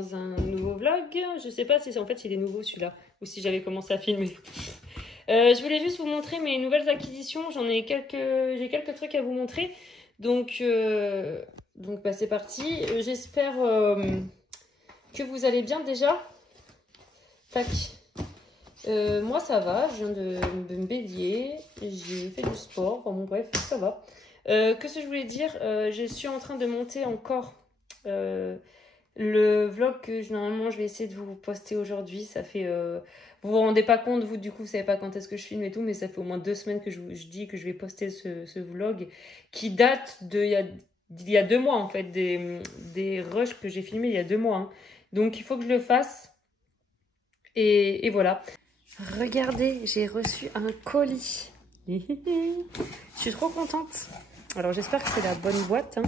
dans un nouveau vlog. Je sais pas si en fait il est nouveau celui-là ou si j'avais commencé à filmer. Je voulais juste vous montrer mes nouvelles acquisitions. J'ai quelques trucs à vous montrer. Donc bah, c'est parti. J'espère que vous allez bien déjà. Tac. Moi ça va, je viens de me baigner, j'ai fait du sport, enfin bon bref, ça va. Qu'est-ce que je voulais dire, je suis en train de monter encore le vlog que normalement je vais essayer de vous poster aujourd'hui. Ça fait, vous vous rendez pas compte, vous du coup vous savez pas quand est-ce que je filme et tout, mais ça fait au moins 2 semaines que je dis que je vais poster ce vlog qui date il y a 2 mois en fait, des rushs que j'ai filmés il y a 2 mois. Hein. Donc il faut que je le fasse et voilà. Regardez, j'ai reçu un colis. Je suis trop contente. Alors j'espère que c'est la bonne boîte. Hein.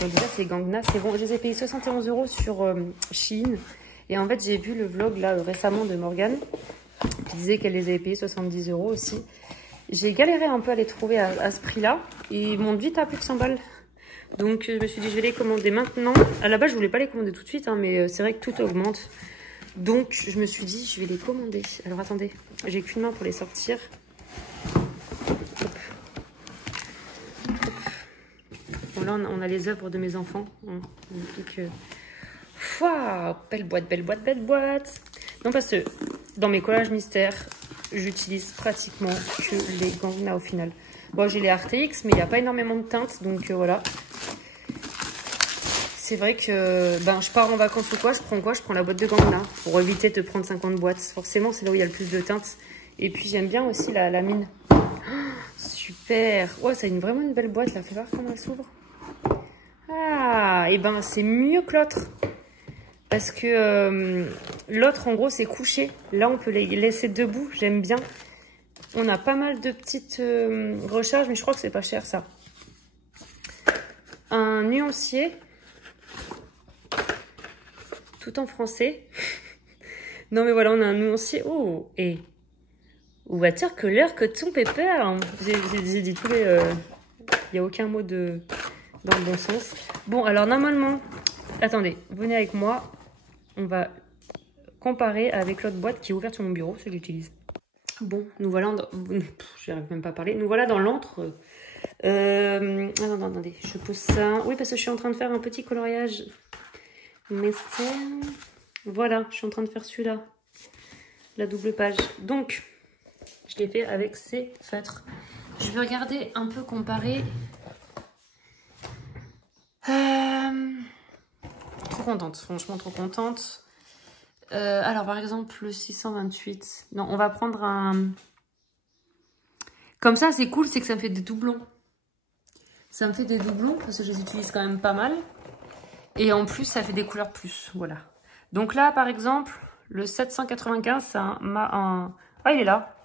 Bon, déjà c'est Gangna, c'est bon. Je les ai payés 71 € sur Shein. Et en fait j'ai vu le vlog là récemment de Morgane qui disait qu'elle les avait payés 70 € aussi. J'ai galéré un peu à les trouver à ce prix-là. Et ils m'ont vite à plus de 100 balles. Donc je me suis dit je vais les commander maintenant. À la base je voulais pas les commander tout de suite, hein, mais c'est vrai que tout augmente. Donc, je me suis dit, je vais les commander. Alors, attendez, j'ai qu'une main pour les sortir. Hop. Hop. Bon, là, on a les œuvres de mes enfants. Hein. Donc, waouh, belle boîte, belle boîte, belle boîte. Non, parce que dans mes collages mystères, j'utilise pratiquement que les Gangna au final. Bon, j'ai les RTX, mais il n'y a pas énormément de teintes, donc voilà. C'est vrai que je pars en vacances ou quoi, je prends la boîte de Gangna pour éviter de prendre 50 boîtes. Forcément, c'est là où il y a le plus de teintes. Et puis, j'aime bien aussi la mine. Oh, super. Ouais, ça a vraiment une belle boîte, là. Fais voir comment elle s'ouvre. Ah, et c'est mieux que l'autre. Parce que l'autre, en gros, c'est couché. Là, on peut les laisser debout. J'aime bien. On a pas mal de petites recharges, mais je crois que c'est pas cher, ça. Un nuancier. Tout en français. Non mais voilà, on a un nuancier. Oh, et voiture couleur coton pepper. J'ai dit tous les... Il n'y a aucun mot dans le bon sens. Bon, alors normalement... Attendez, venez avec moi. On va comparer avec l'autre boîte qui est ouverte sur mon bureau, ce que j'utilise. Bon, nous voilà... J'arrive même pas à parler. Nous voilà dans l'antre. Attendez, je pose ça. Oui, parce que je suis en train de faire un petit coloriage... Mystère. Voilà, je suis en train de faire celui-là. La double page. Donc, je l'ai fait avec ces feutres. Je vais regarder un peu comparer. Trop contente, franchement trop contente. Alors, par exemple, le 628. Non, on va prendre un... Comme ça, c'est cool, c'est que ça me fait des doublons. Ça me fait des doublons parce que je les utilise quand même pas mal. Et en plus, ça fait des couleurs plus. Voilà. Donc là, par exemple, le 795, c'est un... Ah, il est là.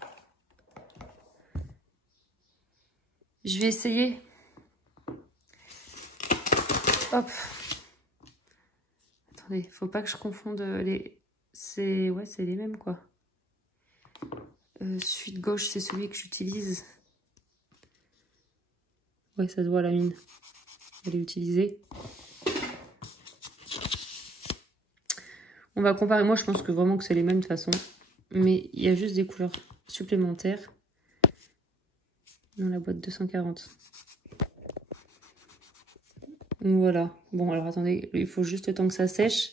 Je vais essayer. Hop. Attendez, faut pas que je confonde les... C'est les mêmes, quoi. Celui de gauche, c'est celui que j'utilise. Ouais, ça se voit la mine. Elle est utilisée. On va comparer. Moi, je pense que vraiment que c'est les mêmes de toute façon. Mais il y a juste des couleurs supplémentaires dans la boîte 240. Donc voilà. Bon, alors attendez. Il faut juste le temps que ça sèche.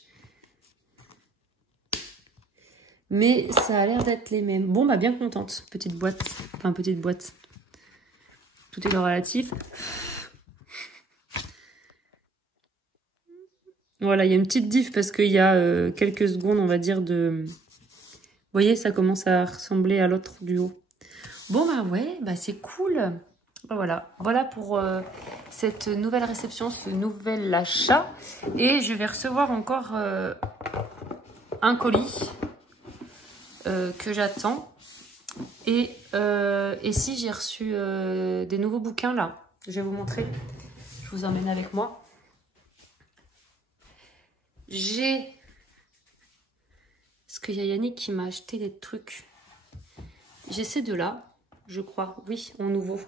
Mais ça a l'air d'être les mêmes. Bon, bien contente. Petite boîte. Enfin, petite boîte. Tout est le relatif. Voilà, il y a une petite diff parce qu'il y a quelques secondes, on va dire, de... Vous voyez, ça commence à ressembler à l'autre du haut. Bon, ouais, c'est cool. Voilà pour cette nouvelle réception, ce nouvel achat. Et je vais recevoir encore un colis que j'attends. Et ici, j'ai reçu des nouveaux bouquins, là. Je vais vous montrer. Je vous emmène avec moi. Parce qu'il y a Yannick qui m'a acheté des trucs. J'ai ces deux-là, je crois. Oui, en nouveau.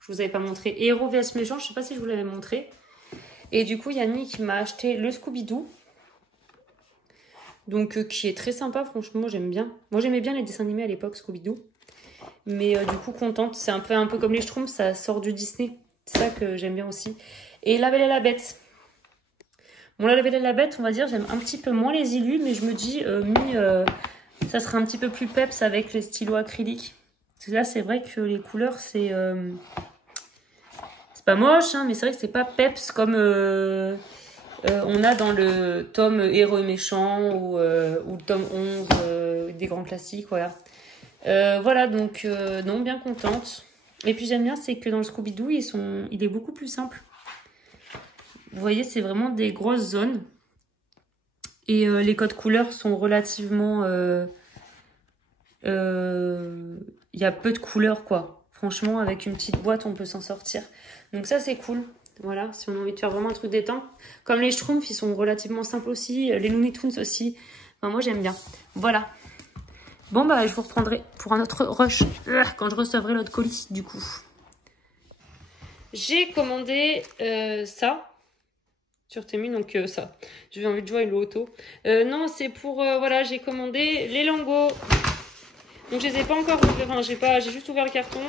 Je vous avais pas montré. Héros vs Méchant, je sais pas si je vous l'avais montré. Et du coup, Yannick m'a acheté le Scooby-Doo. Donc qui est très sympa, franchement, j'aime bien. Moi, j'aimais bien les dessins animés à l'époque, Scooby-Doo. Mais du coup, contente. C'est un peu comme les Schtroumpfs, ça sort du Disney. C'est ça que j'aime bien aussi. Et La Belle et la Bête. Bon, La Belle et la Bête, on va dire, j'aime un petit peu moins les illus, mais je me dis, ça sera un petit peu plus peps avec les stylos acryliques. Parce que là, c'est vrai que les couleurs, c'est pas moche, hein, mais c'est vrai que c'est pas peps comme on a dans le tome Héros et méchants ou le tome 11 des grands classiques, voilà. Voilà, donc non, bien contente. Et puis j'aime bien, c'est que dans le Scooby-Doo, il est beaucoup plus simple. Vous voyez, c'est vraiment des grosses zones. Et les codes couleurs sont relativement... il y a peu de couleurs, quoi. Franchement, avec une petite boîte, on peut s'en sortir. Donc ça, c'est cool. Voilà, si on a envie de faire vraiment un truc détente. Comme les Schtroumpfs, ils sont relativement simples aussi. Les Looney Tunes aussi. Enfin, moi, j'aime bien. Voilà. Bon, bah, je vous reprendrai pour un autre rush quand je recevrai l'autre colis, du coup. J'ai commandé ça sur Temu, donc ça. J'avais envie de jouer à l'auto. Non, c'est pour... voilà, j'ai commandé les Lango. Donc, je les ai pas encore ouverts. Enfin, j'ai juste ouvert le carton.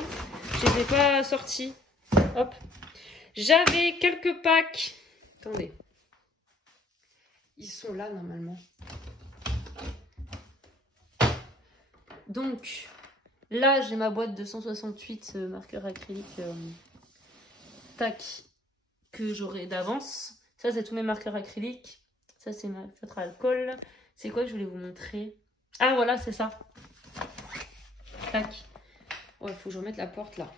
Je les ai pas sortis. Hop. J'avais quelques packs. Attendez. Ils sont là, normalement. Donc, là, j'ai ma boîte de 168 marqueurs acryliques. Tac. Que j'aurai d'avance. Ça, c'est tous mes marqueurs acryliques. Ça, c'est ma feutre à alcool. C'est quoi que je voulais vous montrer? Ah, voilà, c'est ça. Tac. Ouais, il faut que je remette la porte, là.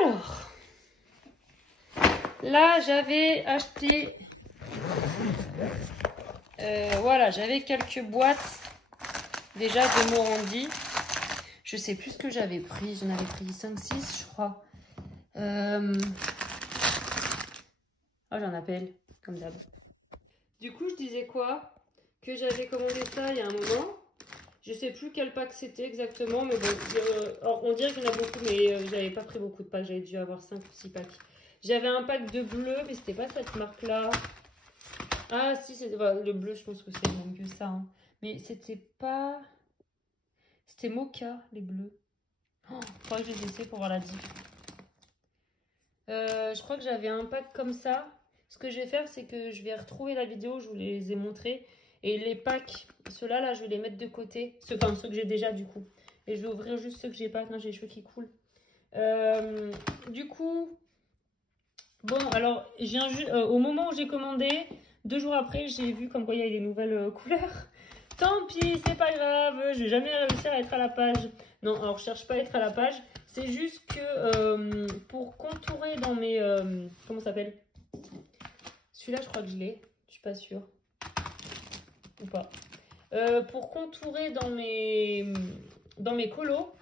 Alors. Là, j'avais acheté... voilà, j'avais quelques boîtes. Déjà de Morandi. Je sais plus ce que j'avais pris. J'en avais pris 5-6, je crois. Oh, j'en appelle, comme d'hab. Du coup, je disais quoi? Que j'avais commandé ça il y a un moment. Je sais plus quel pack c'était exactement, mais bon, alors, on dirait qu'il y en a beaucoup, mais j'avais pas pris beaucoup de packs. J'avais dû avoir 5 ou 6 packs. J'avais un pack de bleu, mais c'était pas cette marque-là. Ah, si, c'est le bleu, je pense que c'est même que ça. Hein. Mais c'était pas... C'était Mocha, les bleus. Oh, faudrait que je les essaie pour voir la diff. Je crois que j'avais un pack comme ça. Ce que je vais faire, c'est que je vais retrouver la vidéo, je vous les ai montrés. Et les packs, ceux-là, là, je vais les mettre de côté. Ceux que j'ai déjà, du coup. Et je vais ouvrir juste ceux que j'ai pas. Non, j'ai les cheveux qui coulent. Du coup, bon, alors, au moment où j'ai commandé, 2 jours après, j'ai vu comme quoi il y avait des nouvelles couleurs. Tant pis, c'est pas grave, je vais jamais réussir à être à la page. Non, alors je cherche pas à être à la page. C'est juste que pour contourer dans mes... comment ça s'appelle? Celui-là, je crois que je l'ai. Je suis pas sûre. Ou pas. Pour contourer dans mes colos,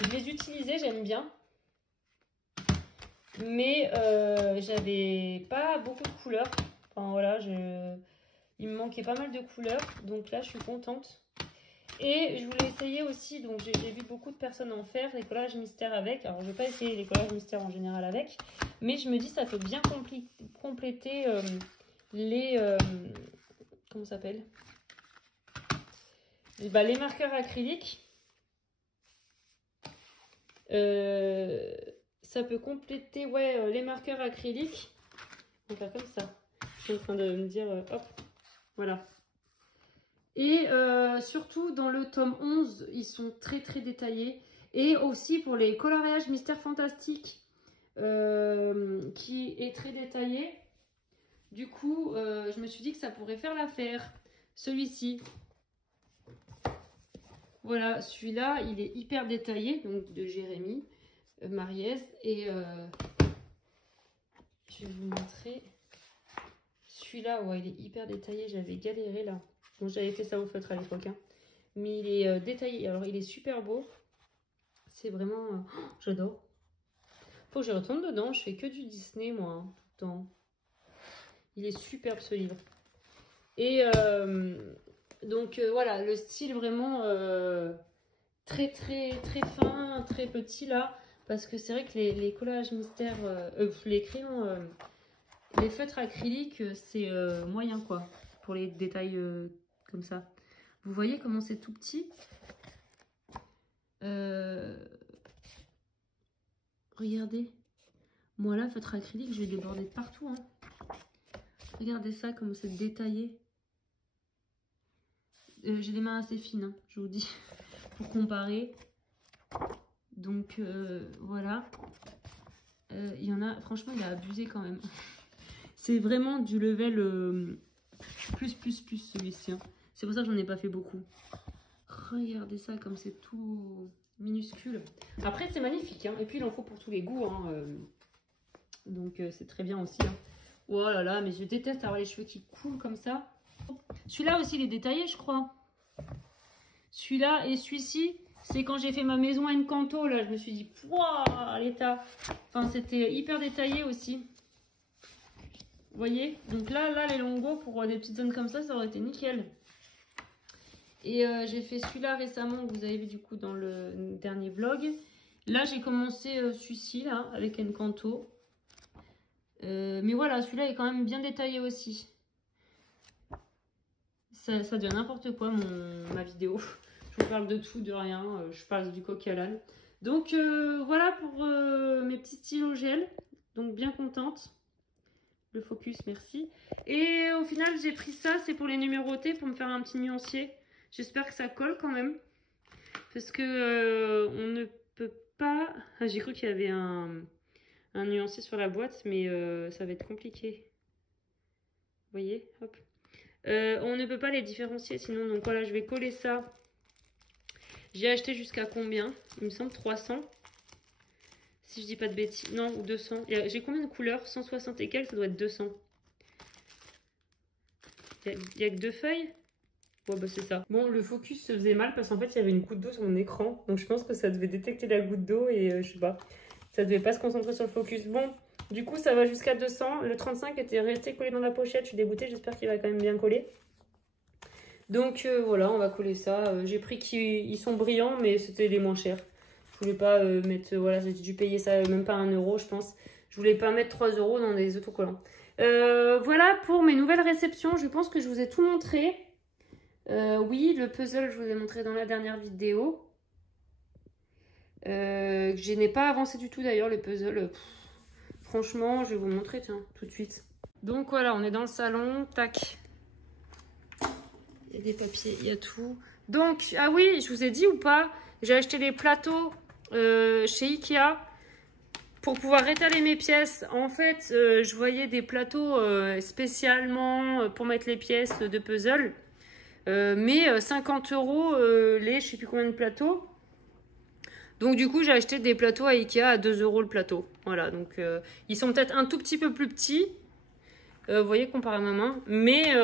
je les utilisais, j'aime bien. Mais j'avais pas beaucoup de couleurs. Enfin voilà, il me manquait pas mal de couleurs. Donc là, je suis contente. Et je voulais essayer aussi, donc j'ai vu beaucoup de personnes en faire, les collages mystères avec. Alors je vais pas essayer les collages mystères en général avec, mais je me dis ça peut bien compléter les... comment ça s'appelle? Bah, les marqueurs acryliques. Ça peut compléter les marqueurs acryliques. On va faire comme ça. Je suis en train de me dire, hop, voilà. Et surtout dans le tome 11, ils sont très très détaillés. Et aussi pour les coloriages mystères fantastiques, qui est très détaillé. Du coup, je me suis dit que ça pourrait faire l'affaire. Celui-ci. Voilà, celui-là, il est hyper détaillé, donc de Jérémy Mariès. Et je vais vous montrer. Celui-là, ouais, il est hyper détaillé. J'avais galéré là. Bon, j'avais fait ça au feutre à l'époque. Hein. Mais il est détaillé. Alors, il est super beau. C'est vraiment... oh, j'adore. Faut que je retourne dedans. Je fais que du Disney, moi. Hein, tout le temps. Il est superbe, ce livre. Et donc, voilà. Le style vraiment très, très, très fin, très petit, là. Parce que c'est vrai que les collages mystères... les crayons... Les feutres acryliques, c'est moyen quoi, pour les détails comme ça. Vous voyez comment c'est tout petit? Regardez. Moi là, feutre acrylique, je vais déborder de partout. Hein. Regardez ça, comme c'est détaillé. J'ai des mains assez fines, hein, je vous dis, pour comparer. Donc voilà. Il y en a, franchement, il a abusé quand même. C'est vraiment du level plus celui-ci. Hein. C'est pour ça que j'en ai pas fait beaucoup. Regardez ça, comme c'est tout minuscule. Après, c'est magnifique. Hein. Et puis, il en faut pour tous les goûts. Hein. Donc, c'est très bien aussi. Hein. Oh là là, mais je déteste avoir les cheveux qui coulent comme ça. Celui-là aussi, il est détaillé, je crois. Celui-là et celui-ci, c'est quand j'ai fait ma maison à Encanto. Là, je me suis dit, waouh, l'état. Enfin, c'était hyper détaillé aussi. Vous voyez? Donc là, les longos pour des petites zones comme ça aurait été nickel. Et j'ai fait celui-là récemment, que vous avez vu du coup dans le dernier vlog. Là, j'ai commencé celui-ci, là, avec Encanto. Mais voilà, celui-là est quand même bien détaillé aussi. Ça devient n'importe quoi, ma vidéo. Je vous parle de tout, de rien. Je parle du coq à l'âne. Donc, voilà pour mes petits stylos gel. Donc, bien contente. Le focus, merci. Et au final, j'ai pris ça, c'est pour les numéroter, pour me faire un petit nuancier. J'espère que ça colle quand même. Parce que on ne peut pas... Ah, j'ai cru qu'il y avait un nuancier sur la boîte, mais ça va être compliqué. Vous voyez, hop. On ne peut pas les différencier sinon. Donc voilà, je vais coller ça. J'ai acheté jusqu'à combien? Il me semble 300. Si je dis pas de bêtises. Non, ou 200. J'ai combien de couleurs? 160 et quelques, ça doit être 200. Il n'y a que 2 feuilles? Ouais, bah c'est ça. Bon, le focus se faisait mal parce qu'en fait, il y avait une goutte d'eau sur mon écran. Donc je pense que ça devait détecter la goutte d'eau et je sais pas. Ça devait pas se concentrer sur le focus. Bon, du coup, ça va jusqu'à 200. Le 35 était resté collé dans la pochette. Je suis dégoûtée. J'espère qu'il va quand même bien coller. Donc voilà, on va coller ça. J'ai pris qu'ils sont brillants, mais c'était les moins chers. Je voulais pas mettre... voilà, j'ai dû payer ça même pas 1 euro, je pense. Je voulais pas mettre 3 euros dans des autocollants. Voilà pour mes nouvelles réceptions. Je pense que je vous ai tout montré. Oui, le puzzle, je vous ai montré dans la dernière vidéo. Je n'ai pas avancé du tout d'ailleurs, le puzzle. Franchement, je vais vous montrer, tiens, tout de suite. Donc voilà, on est dans le salon. Tac. Il y a des papiers, il y a tout. Donc, ah oui, je vous ai dit ou pas, j'ai acheté les plateaux chez Ikea pour pouvoir étaler mes pièces. En fait, je voyais des plateaux spécialement pour mettre les pièces de puzzle. Mais 50 € les je sais plus combien de plateaux. Donc du coup j'ai acheté des plateaux à Ikea à 2 € le plateau. Voilà, donc ils sont peut-être un tout petit peu plus petits. Vous voyez comparé à ma main. Mais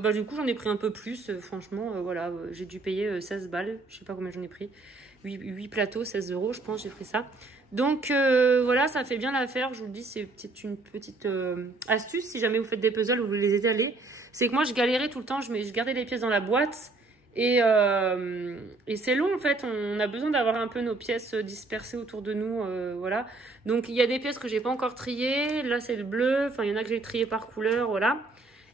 bah, du coup j'en ai pris un peu plus. Franchement voilà, j'ai dû payer 16 balles. Je sais pas combien j'en ai pris. 8 plateaux, 16 € je pense j'ai pris ça. Donc voilà, ça fait bien l'affaire. Je vous le dis, c'est peut-être une petite astuce si jamais vous faites des puzzles ou vous les étalez. C'est que moi je galérais tout le temps, je gardais les pièces dans la boîte et c'est long en fait, on a besoin d'avoir un peu nos pièces dispersées autour de nous, voilà. Donc il y a des pièces que j'ai pas encore triées, là c'est le bleu, enfin il y en a que j'ai trié par couleur, voilà.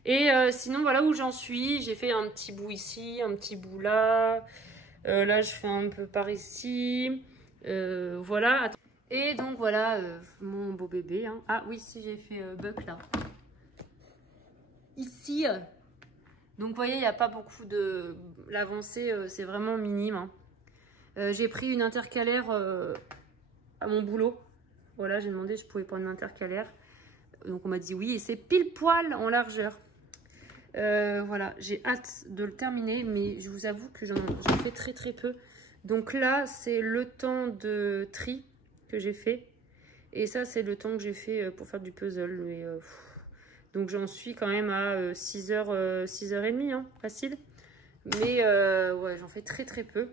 Et sinon voilà où j'en suis, j'ai fait un petit bout ici, un petit bout là, là je fais un peu par ici, voilà. Attends. Et donc voilà mon beau bébé, hein. Ah oui si j'ai fait Buck là. Ici, donc vous voyez, il n'y a pas beaucoup de... L'avancée, c'est vraiment minime. Hein. J'ai pris une intercalaire à mon boulot. Voilà, j'ai demandé si je pouvais prendre une intercalaire. Donc on m'a dit oui, et c'est pile poil en largeur. Voilà, j'ai hâte de le terminer, mais je vous avoue que j'en fais très peu. Donc là, c'est le temps de tri que j'ai fait. Et ça, c'est le temps que j'ai fait pour faire du puzzle. Mais, donc j'en suis quand même à 6h, 6h30, hein, facile. Mais ouais, j'en fais très peu.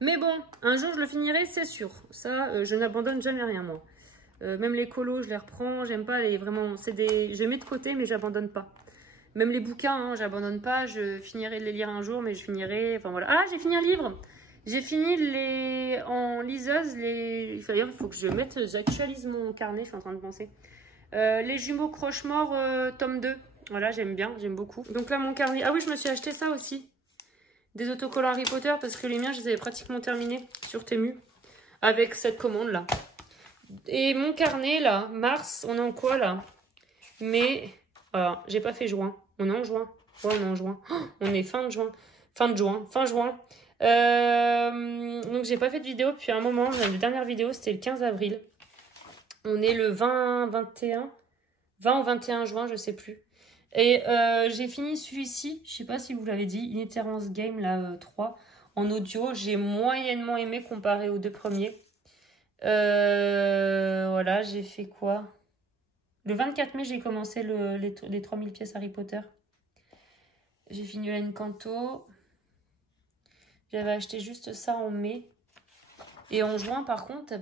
Mais bon, un jour je le finirai, c'est sûr. Ça, je n'abandonne jamais rien, moi. Même les colos, je les reprends. J'aime pas les vraiment... Je mets de côté, mais j'abandonne pas. Même les bouquins, hein, j'abandonne pas. Je finirai de les lire un jour, mais je finirai... Enfin voilà. Ah, j'ai fini un livre. J'ai fini en liseuse. D'ailleurs, il faut que je mette... J'actualise mon carnet, je suis en train de penser. Les jumeaux croche-mort tome 2. Voilà, j'aime bien, j'aime beaucoup. Donc là, mon carnet. Ah oui, je me suis acheté ça aussi. Des autocollants Harry Potter parce que les miens, je les avais pratiquement terminés sur Temu. Avec cette commande-là. Et mon carnet, là, mars, on est en quoi, là? Mais, voilà, j'ai pas fait juin. On est en juin. Ouais, on est en juin. Oh, on est fin de juin. Fin juin. Donc, j'ai pas fait de vidéo depuis un moment. La dernière vidéo, c'était le 15 avril. On est le 20 ou 21 juin, je sais plus. Et j'ai fini celui-ci, je sais pas si vous l'avez dit, Inheritance Game, là, 3, en audio. J'ai moyennement aimé comparé aux deux premiers. Voilà, j'ai fait quoi? Le 24 mai, j'ai commencé les 3000 pièces Harry Potter. J'ai fini l'Encanto. J'avais acheté juste ça en mai. Et en juin, par contre,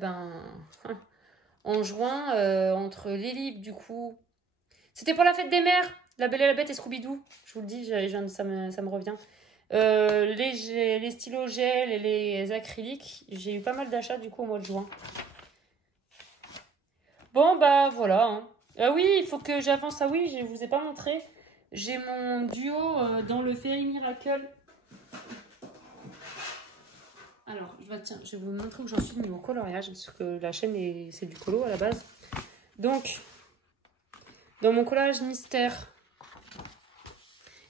en juin, entre les livres, du coup... C'était pour la fête des mères, La Belle et la Bête et Scooby-Doo. Je vous le dis, ça me revient. Les stylos gel et les acryliques, j'ai eu pas mal d'achats, du coup, au mois de juin. Bon, bah, voilà. Hein. Ah oui, il faut que j'avance. Ah oui, je vous ai pas montré. J'ai mon duo dans le Fairy Miracle. Alors, je vais vous montrer où j'en suis niveau coloriage, parce que la chaîne, c'est du colo à la base. Donc, dans mon collage mystère,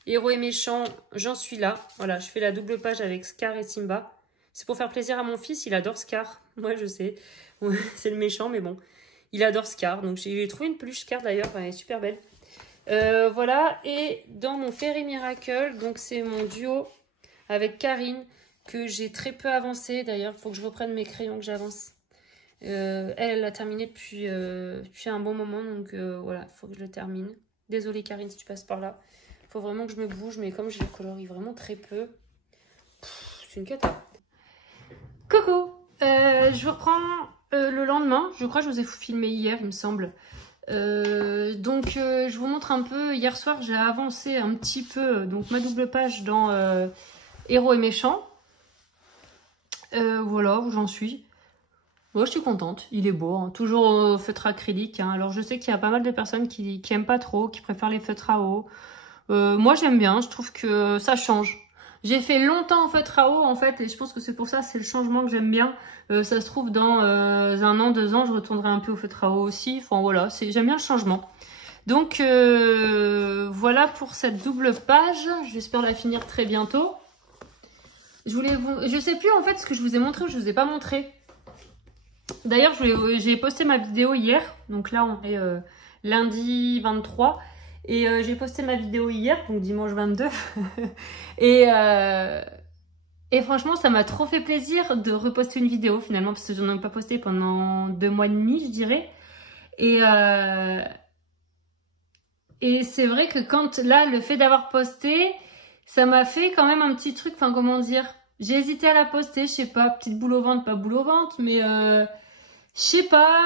héros et méchant, j'en suis là. Voilà, je fais la double page avec Scar et Simba. C'est pour faire plaisir à mon fils, il adore Scar. Moi, je sais, c'est le méchant, mais bon. Il adore Scar, donc j'ai trouvé une peluche Scar d'ailleurs, elle est super belle. Voilà, et dans mon Fairy Miracle, donc c'est mon duo avec Karine, que j'ai très peu avancé. D'ailleurs, il faut que je reprenne mes crayons que j'avance. Elle l'a terminé depuis un bon moment, donc voilà, il faut que je le termine. Désolée Karine si tu passes par là. Il faut vraiment que je me bouge, mais comme je les colorie vraiment très peu, c'est une cata. Coucou, je vous reprends le lendemain. Je crois que je vous ai filmé hier, il me semble. Donc je vous montre un peu. Hier soir, j'ai avancé un petit peu donc ma double page dans Héros et méchants. Voilà où j'en suis. Moi, je suis contente, il est beau, hein. Toujours feutre acrylique. Hein. Alors, je sais qu'il y a pas mal de personnes qui aiment pas trop, qui préfèrent les feutres à eau. Moi, j'aime bien, je trouve que ça change. J'ai fait longtemps en feutre à eau, en fait, et je pense que c'est pour ça, c'est le changement que j'aime bien. Ça se trouve, dans 1 an, 2 ans, je retournerai un peu au feutre à eau aussi. Enfin, voilà, j'aime bien le changement. Donc, voilà pour cette double page. J'espère la finir très bientôt. Je sais plus, en fait, ce que je vous ai montré ou je vous ai pas montré. D'ailleurs, j'ai posté ma vidéo hier. Donc là, on est lundi 23. Et j'ai posté ma vidéo hier, donc dimanche 22. et franchement, ça m'a trop fait plaisir de reposter une vidéo finalement. Parce que je n'en ai pas posté pendant 2 mois et demi, je dirais. Et c'est vrai que là, le fait d'avoir posté, ça m'a fait quand même un petit truc. Enfin, comment dire, j'ai hésité à la poster, je sais pas, petite boule au ventre, pas boule au ventre, mais je sais pas,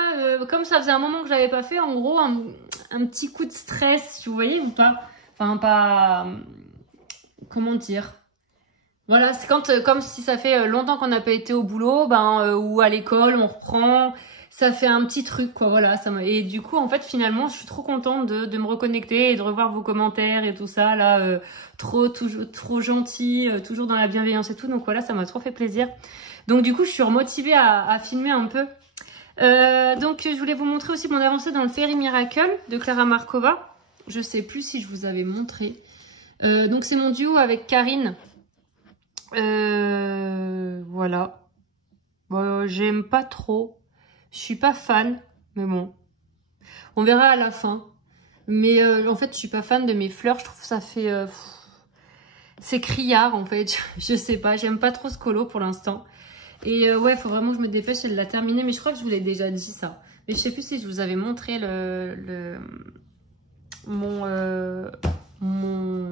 comme ça faisait un moment que je l'avais pas fait, en gros, un petit coup de stress, vous voyez ou pas? Enfin, pas, comment dire? Voilà, c'est comme si ça fait longtemps qu'on n'a pas été au boulot, ou à l'école, on reprend, ça fait un petit truc, quoi, voilà. Et du coup, en fait, finalement, je suis trop contente de me reconnecter et de revoir vos commentaires et tout ça, là, toujours trop gentil, toujours dans la bienveillance et tout, donc voilà, ça m'a trop fait plaisir. Donc du coup, je suis remotivée à filmer un peu. Donc je voulais vous montrer aussi mon avancée dans le Fairy Miracle de Clara Markova. Je sais plus si je vous avais montré. Donc c'est mon duo avec Karine. Voilà. Bon, j'aime pas trop. Je suis pas fan. Mais bon. On verra à la fin. Mais en fait je suis pas fan de mes fleurs. Je trouve que ça fait... c'est criard en fait. Je sais pas. J'aime pas trop ce colo pour l'instant. Et ouais, il faut vraiment que je me dépêche et de la terminer. Mais je crois que je vous l'ai déjà dit ça. Mais je sais plus si je vous avais montré mon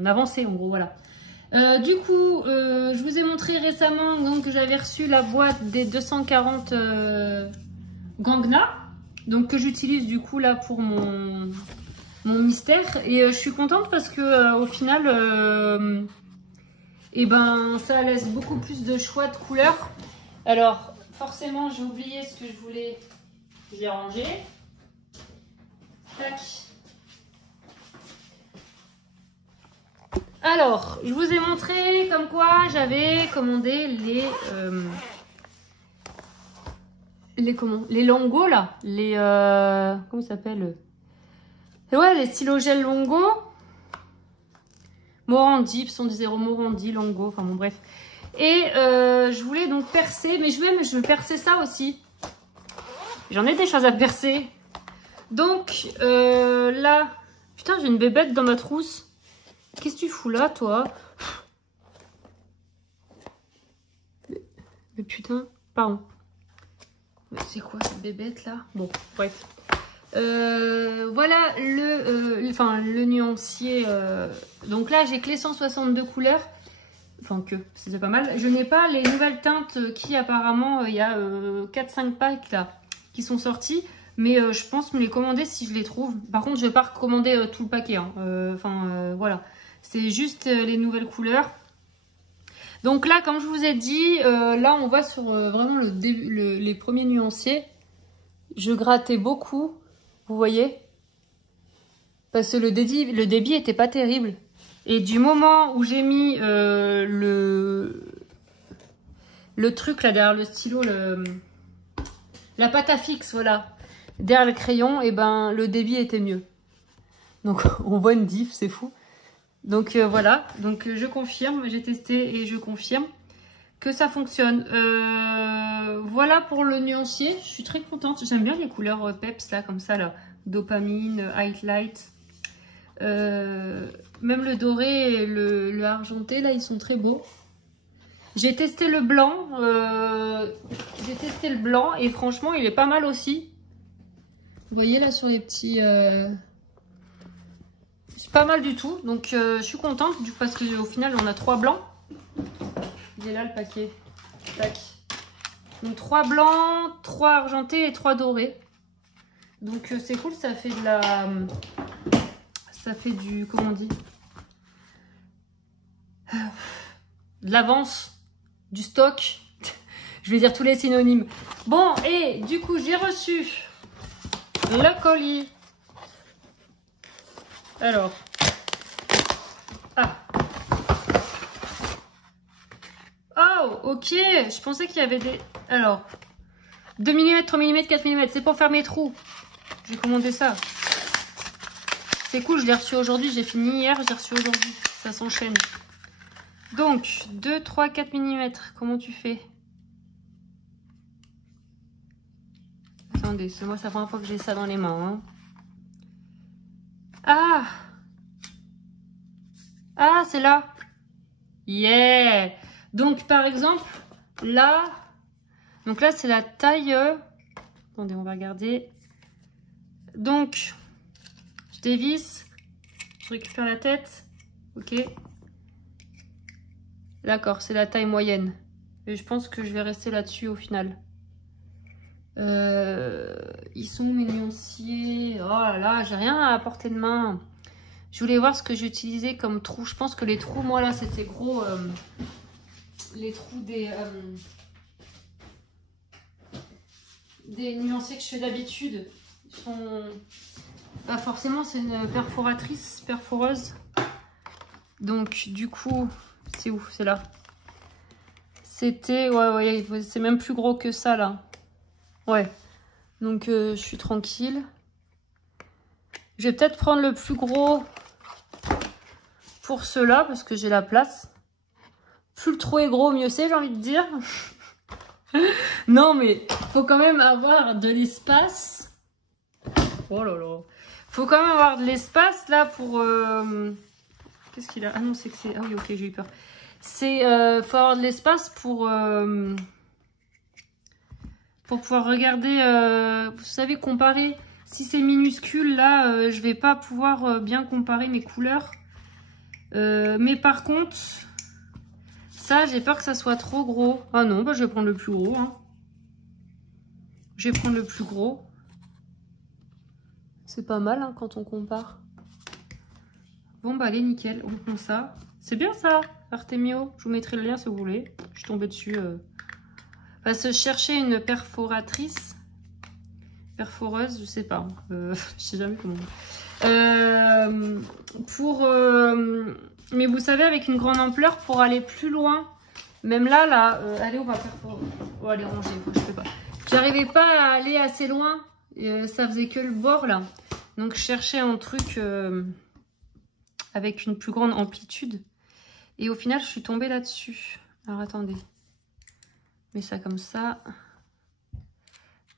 avancée en gros, voilà. Du coup, je vous ai montré récemment donc, que j'avais reçu la boîte des 240 Gangna. Donc que j'utilise du coup là pour mon mystère. Et je suis contente parce que au final, ça laisse beaucoup plus de choix de couleurs. Alors, forcément, j'ai oublié ce que je voulais. J'ai rangé. Tac. Alors, je vous ai montré comme quoi j'avais commandé les Longo là, comment ça s'appelle? Ouais, les stylos gel Longo. Morandi, sont des zéro Morandi, Longo, enfin bon bref. Et je voulais donc percer, mais je veux percer ça aussi. J'en ai des choses à percer. Donc là, putain, j'ai une bébête dans ma trousse. Qu'est-ce que tu fous là, toi? Mais putain, pardon. Mais c'est quoi cette bébête là? Bon, bref. Voilà le nuancier. Donc là, j'ai que les 162 couleurs. Enfin que, c'est pas mal. Je n'ai pas les nouvelles teintes qui apparemment, il y a 4-5 packs là qui sont sortis. Mais je pense me les commander si je les trouve. Par contre, je vais pas recommander tout le paquet. Hein. Voilà. C'est juste les nouvelles couleurs. Donc là, comme je vous ai dit, là on voit sur vraiment les premiers nuanciers. Je grattais beaucoup, vous voyez. Parce que le débit était pas terrible. Et du moment où j'ai mis le truc là derrière le stylo, la pâte à fixe, voilà, derrière le crayon, et ben le débit était mieux. Donc on voit une diff, c'est fou. Donc voilà, donc je confirme, j'ai testé et je confirme que ça fonctionne. Voilà pour le nuancier, je suis très contente. J'aime bien les couleurs peps là, comme ça, là. Dopamine, highlight. Même le doré et le argenté, là, ils sont très beaux. J'ai testé le blanc. Et franchement, il est pas mal aussi. Vous voyez là sur les petits... C'est pas mal du tout. Donc je suis contente parce qu'au final, on a 3 blancs. Il est là le paquet. Tac. Donc 3 blancs, 3 argentés et 3 dorés. Donc c'est cool, ça fait de la... Ça fait du... Comment on dit? De l'avance, du stock. Je vais dire tous les synonymes. Bon, et du coup, j'ai reçu le colis. Alors. Ah. Oh, ok. Je pensais qu'il y avait des... Alors. 2 mm, 3 mm, 4 mm. C'est pour faire mes trous. J'ai commandé ça. C'est cool, je l'ai reçu aujourd'hui. J'ai fini hier, je l'ai reçu aujourd'hui. Ça s'enchaîne. Donc, 2, 3, 4 mm. Comment tu fais? Attendez, c'est moi, c'est la première fois que j'ai ça dans les mains. Hein. Ah! Ah, c'est là. Yeah! Donc, par exemple, là... Donc là, c'est la taille... Attendez, on va regarder. Donc, je dévisse. Je récupère la tête. Ok. D'accord, c'est la taille moyenne. Et je pense que je vais rester là-dessus au final. Ils sont mes nuanciers. Oh là là, j'ai rien à portée de main. Je voulais voir ce que j'utilisais comme trou. Je pense que les trous, moi là, c'était gros. Les trous des nuanciers que je fais d'habitude. Sont... Bah forcément, c'est une perforeuse. Donc, du coup, c'est où? C'est là. C'était... Ouais, c'est même plus gros que ça, là. Ouais. Donc, je suis tranquille. Je vais peut-être prendre le plus gros pour ceux-là, parce que j'ai la place. Plus le trou est gros, mieux c'est, j'ai envie de dire. Non, mais faut quand même avoir de l'espace. Oh là là. Faut quand même avoir de l'espace, là, pour... Qu'est-ce qu'il a? Ah non, c'est que c'est... Ah oui, ok, j'ai eu peur. C'est... faut avoir de l'espace pour pouvoir regarder... vous savez, comparer. Si c'est minuscule, là, je vais pas pouvoir bien comparer mes couleurs. Mais par contre... Ça, j'ai peur que ça soit trop gros. Ah non, bah, je vais prendre le plus gros. Hein. Je vais prendre le plus gros. C'est pas mal hein, quand on compare. Bon, bah allez, nickel. On prend ça. C'est bien ça, Artemio. Je vous mettrai le lien si vous voulez. Je suis tombée dessus. Parce que je cherchais une perforatrice. perforeuse, je sais pas. Je sais jamais comment. Mais vous savez, avec une grande ampleur, pour aller plus loin, même là, elle est où ma perforeuse? Oh, elle est rangée, je peux pas. J'arrivais pas à aller assez loin, ça faisait que le bord là. Donc je cherchais un truc avec une plus grande amplitude. Et au final, je suis tombée là-dessus. Alors attendez. Je mets ça comme ça.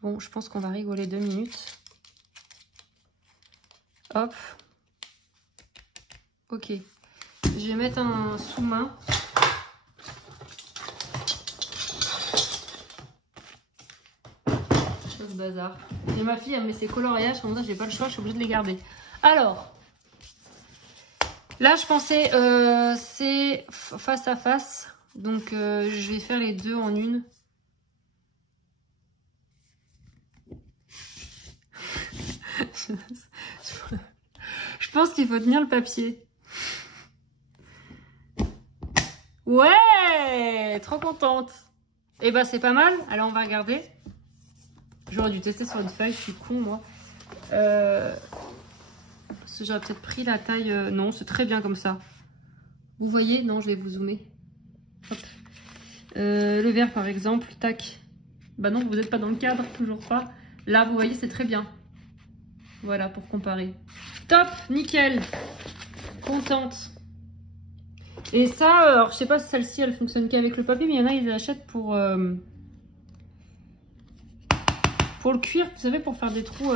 Bon, je pense qu'on va rigoler 2 minutes. Hop. Ok. Je vais mettre un sous-main. Ce bazar. Et ma fille, elle met ses coloriages, comme ça, j'ai pas le choix, je suis obligée de les garder. Alors, là, je pensais, c'est face à face. Donc, je vais faire les deux en une. Je pense qu'il faut tenir le papier. Ouais, trop contente. Et bah, c'est pas mal. Alors, on va regarder. J'aurais dû tester sur une feuille, je suis con, moi. Parce que j'aurais peut-être pris la taille... non, c'est très bien comme ça. Vous voyez? Non, je vais vous zoomer. Hop. Le vert, par exemple, tac. Bah non, vous n'êtes pas dans le cadre, toujours pas. Là, vous voyez, c'est très bien. Voilà, pour comparer. Top, nickel. Contente. Et ça, alors, je sais pas si celle-ci, elle fonctionne qu'avec le papier, mais il y en a, ils l'achètent pour le cuir, vous savez, pour faire des trous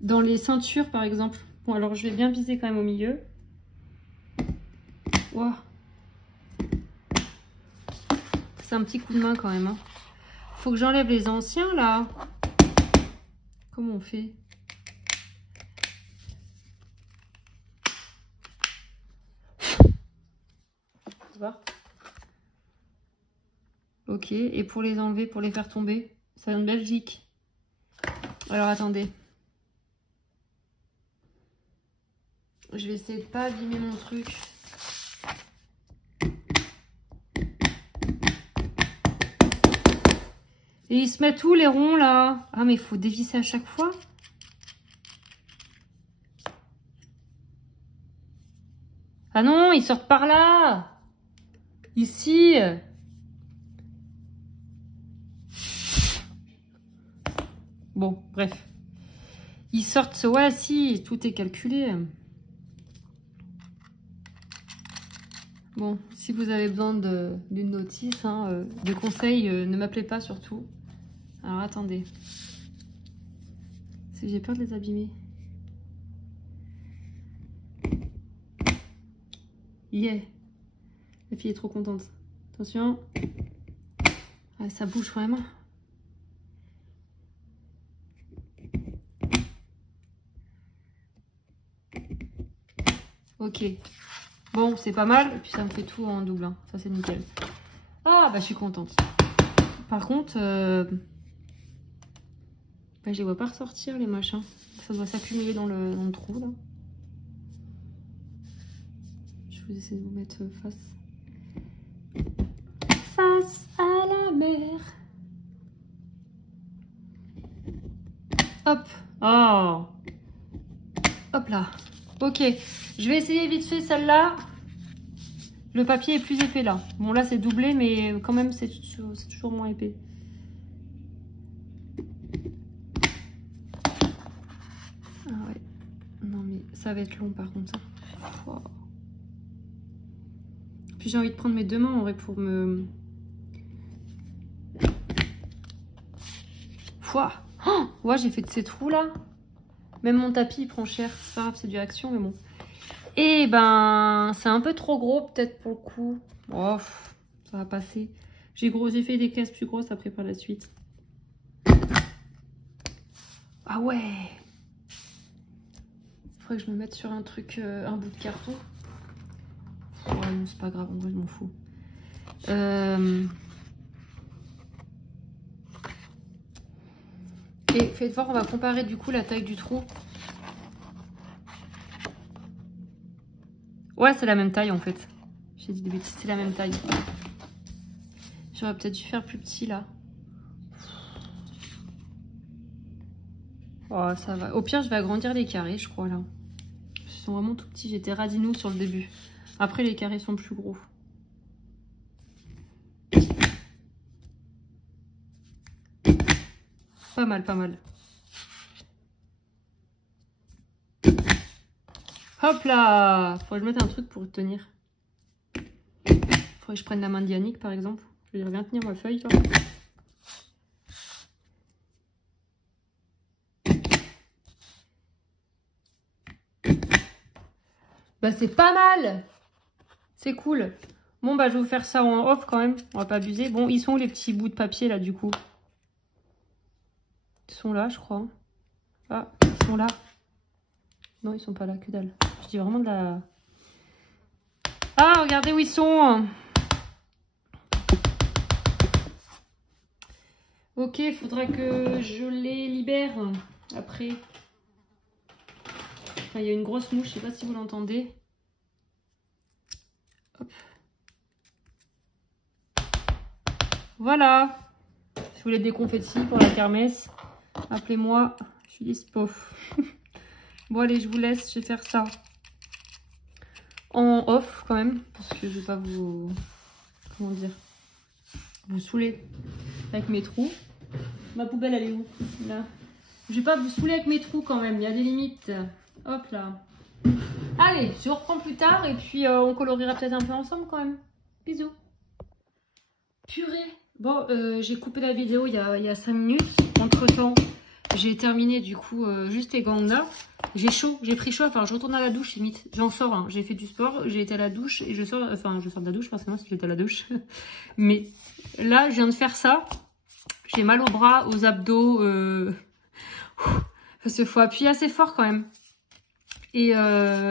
dans les ceintures, par exemple. Bon, alors, je vais bien viser quand même au milieu. Wow. C'est un petit coup de main quand même. Hein. Faut que j'enlève les anciens, là. Comment on fait? Ok, et pour les enlever, pour les faire tomber, ça vient de Belgique. Alors attendez. Je vais essayer de pas abîmer mon truc. Et ils se mettent où les ronds là? Ah mais il faut dévisser à chaque fois. Ah non, ils sortent par là. Ici. Bon, bref. Ils sortent... Ouais, si, tout est calculé. Bon, si vous avez besoin d'une notice, hein, de conseils, ne m'appelez pas surtout. Alors, attendez. Si j'ai peur de les abîmer. Yeah. La fille est trop contente. Attention. Ah, ça bouge vraiment. Ok. Bon, c'est pas mal. Et puis ça me fait tout en double. Hein. Ça, c'est nickel. Ah, bah je suis contente. Par contre, bah, je les vois pas ressortir, les machins. Ça doit s'accumuler dans le trou, là. Je vais essayer de vous mettre face à la mer. Hop. Oh. Hop là. Ok. Je vais essayer vite fait celle-là. Le papier est plus épais là. Bon là c'est doublé mais quand même c'est toujours moins épais. Ah ouais. Non mais ça va être long par contre. Wow. Puis j'ai envie de prendre mes deux mains en vrai pour me... Pouah. Oh ouais, j'ai fait de ces trous là. Même mon tapis il prend cher. C'est pas grave, c'est du action mais bon. Et ben, c'est un peu trop gros peut-être pour le coup. Oh, ça va passer. J'ai fait des caisses plus grosses après par la suite. Ah ouais. Il faudrait que je me mette sur un truc, un bout de carton. Ouais, non, c'est pas grave, en vrai, je m'en fous. Et faites voir, on va comparer du coup la taille du trou. Ouais, c'est la même taille en fait. J'ai dit des bêtises, c'est la même taille. J'aurais peut-être dû faire plus petit là. Oh, ça va. Au pire, je vais agrandir les carrés, je crois, là. Ils sont vraiment tout petits. J'étais radinou sur le début. Après, les carrés sont plus gros. Pas mal, pas mal. Hop là! Faudrait que je mette un truc pour tenir. Faudrait que je prenne la main de Yannick, par exemple. Je vais dire, viens tenir ma feuille, toi. Bah, c'est pas mal! C'est cool. Bon, bah, je vais vous faire ça en off quand même. On va pas abuser. Bon, ils sont où les petits bouts de papier, là, du coup? Ils sont là, je crois. Ah, ils sont là. Non, ils sont pas là, que dalle. Je dis vraiment de la... Ah, regardez où ils sont! Ok, il faudra que je les libère après. Enfin, il y a une grosse mouche, je sais pas si vous l'entendez. Hop. Voilà. Si vous voulez des confettis pour la kermesse, appelez-moi, je suis dispo. Bon, allez, je vous laisse, je vais faire ça en off quand même, parce que je vais pas vous... Comment dire? Vous saouler avec mes trous. Ma poubelle, elle est où? Là. Je vais pas vous saouler avec mes trous quand même, il y a des limites. Hop là. Allez, je reprends plus tard et puis on coloriera peut-être un peu ensemble quand même. Bisous. Purée. Bon, j'ai coupé la vidéo il y a 5 minutes. Entre temps, j'ai terminé du coup juste les gants là. J'ai chaud, j'ai pris chaud. Enfin, je retourne à la douche limite. J'en sors, hein. J'ai fait du sport, j'ai été à la douche et je sors. Enfin, je sors de la douche forcément si j'étais à la douche. Mais là, je viens de faire ça. J'ai mal aux bras, aux abdos. Parce qu'il faut appuyer assez fort quand même. Et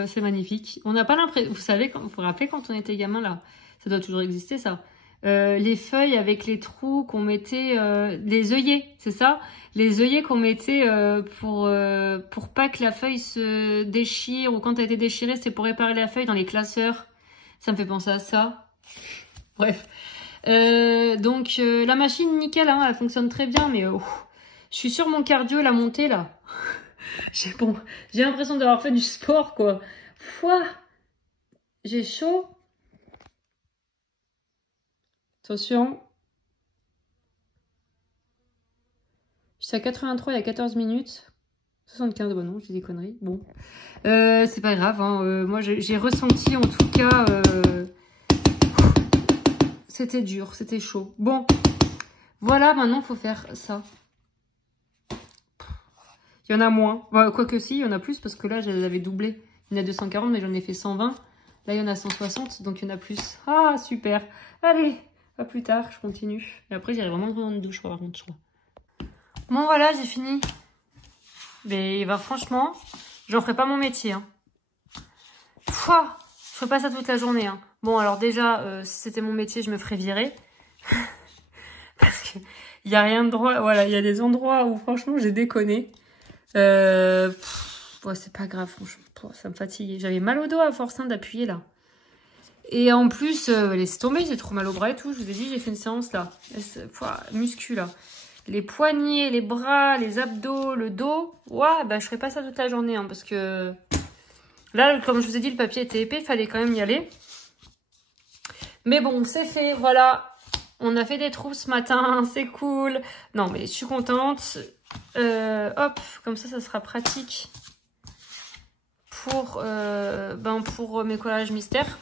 c'est magnifique. On n'a pas l'impression... Vous savez, vous vous rappelez quand on était gamin là, ça doit toujours exister ça. Les feuilles avec les trous qu'on mettait... les œillets, c'est ça? Les œillets qu'on mettait pour pas que la feuille se déchire. Ou quand elle était déchirée, c'était pour réparer la feuille dans les classeurs. Ça me fait penser à ça. Bref. Donc la machine, nickel, hein, elle fonctionne très bien. Mais je suis sur mon cardio, la montée là. J'ai l'impression d'avoir fait du sport, quoi. Pouah, j'ai chaud. Attention. J'étais à 83 il y a 14 minutes. 75, bon non, j'ai des conneries. Bon. C'est pas grave, hein. Moi, j'ai ressenti, en tout cas... C'était dur, c'était chaud. Bon. Voilà, maintenant, il faut faire ça. Il y en a moins. Bah, quoique si, il y en a plus, parce que là, je les avais doublés. Il y en a 240, mais j'en ai fait 120. Là, il y en a 160, donc il y en a plus. Ah, super. Allez, à plus tard, je continue. Et après, j'irai vraiment dans une douche, par contre, je crois. Bon, voilà, j'ai fini. Mais bah, franchement, j'en ferai pas mon métier. Hein. Pouah, je ferai pas ça toute la journée. Hein. Bon, alors déjà, si c'était mon métier, je me ferais virer. Parce qu'il n'y a rien de droit. Voilà, il y a des endroits où, franchement, j'ai déconné. Ouais, c'est pas grave, franchement. Ça me fatiguait. J'avais mal au dos à force d'appuyer là. Et en plus, laissez tomber, j'ai trop mal au bras et tout. Je vous ai dit, j'ai fait une séance là. Muscu là. Les poignets, les bras, les abdos, le dos. Ouais, bah je ferai pas ça toute la journée. Hein, parce que là, comme je vous ai dit, le papier était épais. Il fallait quand même y aller. Mais bon, c'est fait. Voilà. On a fait des trous ce matin. C'est cool. Non, mais je suis contente. Hop, comme ça sera pratique pour mes collages mystères.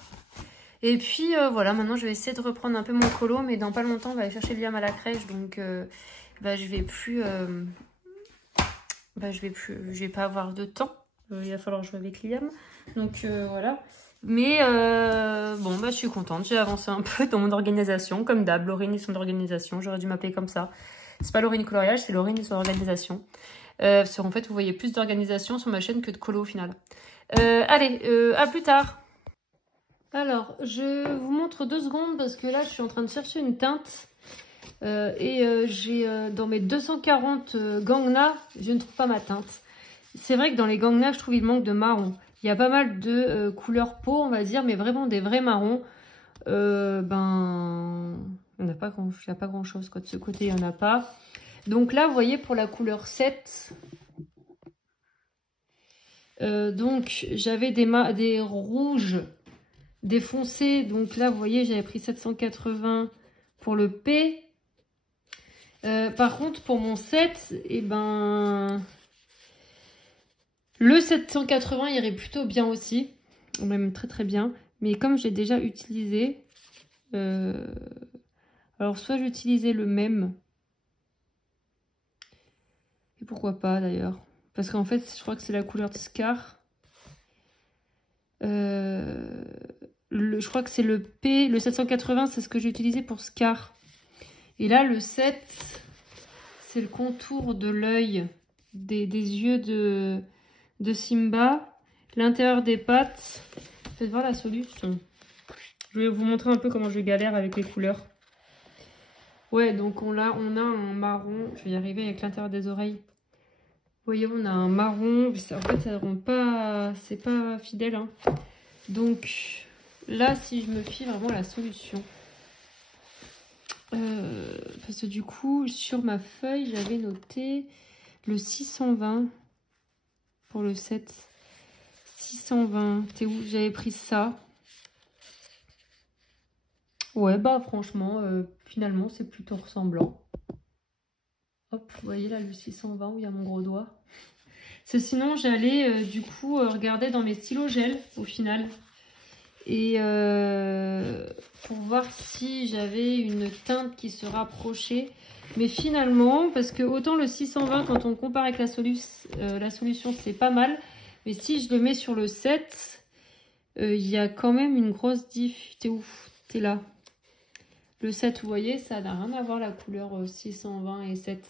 Et puis voilà, maintenant je vais essayer de reprendre un peu mon colo, mais dans pas longtemps on va aller chercher Liam à la crèche, donc je vais pas avoir de temps. Il va falloir jouer avec Liam, donc voilà. Mais bon, je suis contente, j'ai avancé un peu dans mon organisation, comme d'hab. Laurine et son organisation, j'aurais dû m'appeler comme ça. C'est pas Laurine coloriage, c'est Laurine et son organisation. Parce qu'en fait, vous voyez plus d'organisation sur ma chaîne que de colo au final. Allez, à plus tard. Alors, je vous montre 2 secondes parce que là, je suis en train de chercher une teinte. J'ai dans mes 240 Gangna, je ne trouve pas ma teinte. C'est vrai que dans les Gangna, je trouve il manque de marron. Il y a pas mal de couleurs peau, on va dire, mais vraiment des vrais marrons. Il n'y a pas grand chose. De ce côté, il n'y en a pas. Donc là, vous voyez, pour la couleur 7, Donc j'avais des rouges, des foncés. Donc là, vous voyez, j'avais pris 780 pour le P. Par contre, pour mon 7, eh ben, le 780 irait plutôt bien aussi. Même très très bien. Mais comme j'ai déjà utilisé, alors soit j'utilisais le même. Et pourquoi pas d'ailleurs. Parce qu'en fait, je crois que c'est la couleur de Scar. Je crois que c'est le P. Le 780, c'est ce que j'ai utilisé pour Scar. Et là, le 7, c'est le contour de l'œil, des yeux de Simba. L'intérieur des pattes. Faites voir la solution. Je vais vous montrer un peu comment je galère avec les couleurs. Ouais, donc on a un marron. Je vais y arriver avec l'intérieur des oreilles. Vous voyez, on a un marron. En fait, ça rend pas... C'est pas fidèle. Hein. Donc là, si je me fie vraiment à la solution. Parce que du coup, sur ma feuille, j'avais noté le 620 pour le 7. 620. T'es où? J'avais pris ça. Ouais, bah franchement, finalement, c'est plutôt ressemblant. Hop, vous voyez là, le 620 où il y a mon gros doigt. Sinon, j'allais du coup regarder dans mes stylos gel au final. Et pour voir si j'avais une teinte qui se rapprochait. Mais finalement, parce que autant le 620, quand on compare avec la solution, c'est pas mal. Mais si je le mets sur le 7, il y a quand même une grosse diff. T'es où? T'es là. Le 7, vous voyez, ça n'a rien à voir la couleur 620 et 7.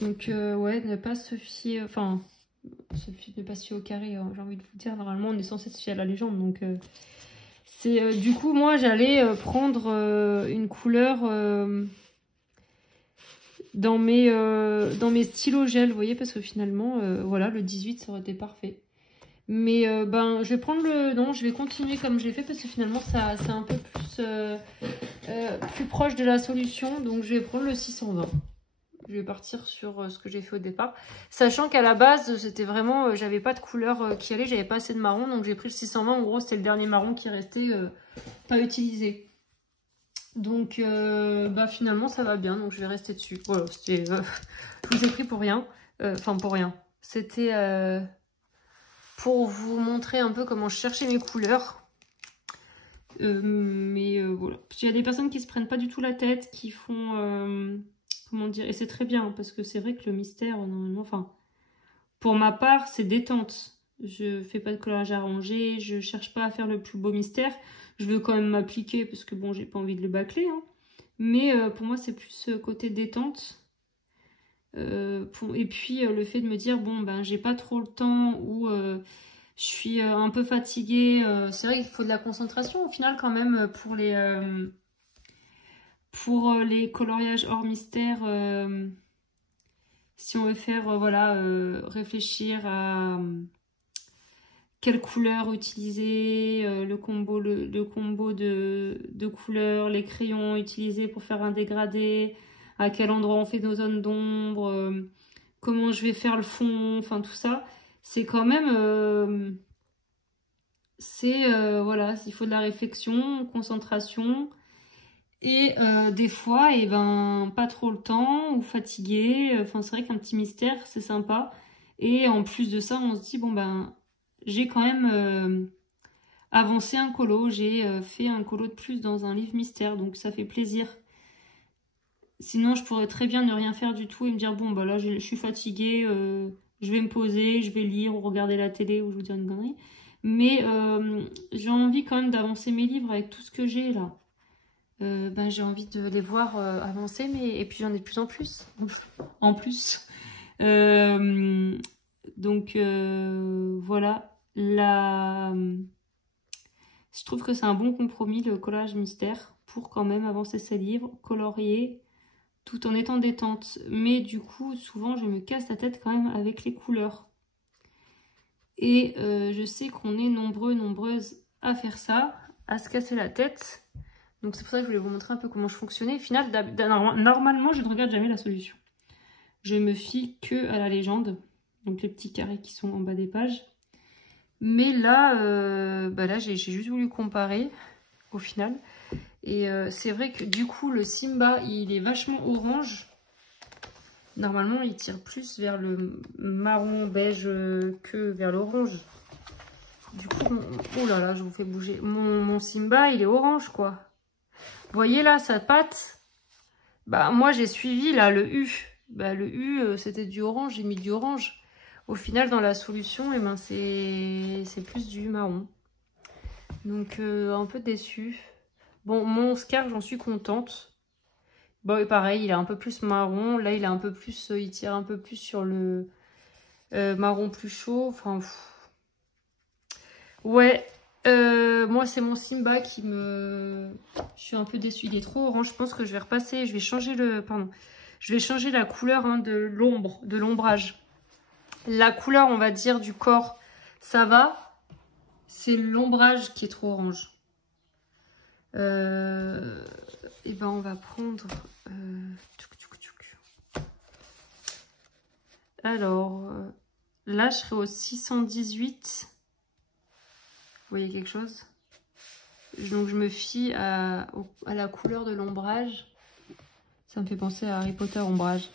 Donc, ouais, ne pas se fier... Enfin, ne pas se fier au carré, hein, j'ai envie de vous dire. Normalement, on est censé se fier à la légende. Donc, c'est du coup, moi, j'allais prendre une couleur dans mes stylos gel, vous voyez, parce que finalement, voilà, le 18, ça aurait été parfait. Mais ben, je vais prendre le... Non, je vais continuer comme j'ai fait parce que finalement, c'est un peu plus proche de la solution. Donc, je vais prendre le 620. Je vais partir sur ce que j'ai fait au départ. Sachant qu'à la base, c'était vraiment... j'avais pas de couleur qui allait, j'avais pas assez de marron. Donc, j'ai pris le 620. En gros, c'était le dernier marron qui restait pas utilisé. Donc, bah, finalement, ça va bien. Donc, je vais rester dessus. Voilà, c'était... je vous ai pris pour rien. Enfin, pour rien. C'était... pour vous montrer un peu comment je cherchais mes couleurs. Mais voilà. Parce qu'il y a des personnes qui se prennent pas du tout la tête, qui font... comment dire? Et c'est très bien, hein, parce que c'est vrai que le mystère, normalement... Enfin, pour ma part, c'est détente. Je fais pas de coloriage arrangé, je cherche pas à faire le plus beau mystère. Je veux quand même m'appliquer, parce que bon, j'ai pas envie de le bâcler. Hein. Mais pour moi, c'est plus côté détente. Et puis le fait de me dire bon ben j'ai pas trop le temps ou je suis un peu fatiguée, c'est vrai qu'il faut de la concentration au final quand même pour les coloriages hors mystère, si on veut faire voilà, réfléchir à quelle couleur utiliser, le combo de couleurs, les crayons utilisés pour faire un dégradé, à quel endroit on fait nos zones d'ombre, comment je vais faire le fond, enfin tout ça. C'est quand même... voilà, il faut de la réflexion, concentration. Et des fois, et ben, pas trop le temps ou fatigué. Enfin, c'est vrai qu'un petit mystère, c'est sympa. Et en plus de ça, on se dit, bon ben... J'ai quand même avancé un colo, j'ai fait un colo de plus dans un livre mystère, donc ça fait plaisir. Sinon, je pourrais très bien ne rien faire du tout et me dire, bon, bah là, je suis fatiguée, je vais me poser, je vais lire ou regarder la télé ou je vous dire une connerie. Mais j'ai envie quand même d'avancer mes livres avec tout ce que j'ai là. Ben, j'ai envie de les voir avancer, et puis j'en ai de plus en plus. En plus. Donc voilà, je trouve que c'est un bon compromis le collage mystère pour quand même avancer ses livres, colorier tout en étant détente. Mais du coup, souvent je me casse la tête quand même avec les couleurs. Et je sais qu'on est nombreuses à faire ça, à se casser la tête. Donc c'est pour ça que je voulais vous montrer un peu comment je fonctionnais. Au final, normalement, je ne regarde jamais la solution. Je me fie que à la légende. Donc les petits carrés qui sont en bas des pages. Mais là, là j'ai juste voulu comparer au final. Et c'est vrai que du coup, le Simba, il est vachement orange. Normalement, il tire plus vers le marron beige que vers l'orange. Du coup, oh là là, je vous fais bouger. Mon Simba, il est orange, quoi. Vous voyez là, sa patte? Bah, moi, j'ai suivi là le U. Bah, le U, c'était du orange, j'ai mis du orange. Au final, dans la solution, eh ben, c'est plus du marron. Donc, un peu déçue. Bon, mon Scar, j'en suis contente. Bon, et pareil, il est un peu plus marron. Là, il est un peu plus, il tire un peu plus sur le marron plus chaud. Enfin, ouais. Moi, c'est mon Simba qui me... Je suis un peu déçue. Il est trop orange. Je pense que je vais repasser. Je vais changer le... Pardon. Je vais changer la couleur hein, de l'ombre, de l'ombrage. La couleur, on va dire, du corps, ça va. C'est l'ombrage qui est trop orange. Et ben, on va prendre... Alors, là, je serai au 618. Vous voyez quelque chose? Donc, je me fie à la couleur de l'ombrage. Ça me fait penser à Harry Potter ombrage.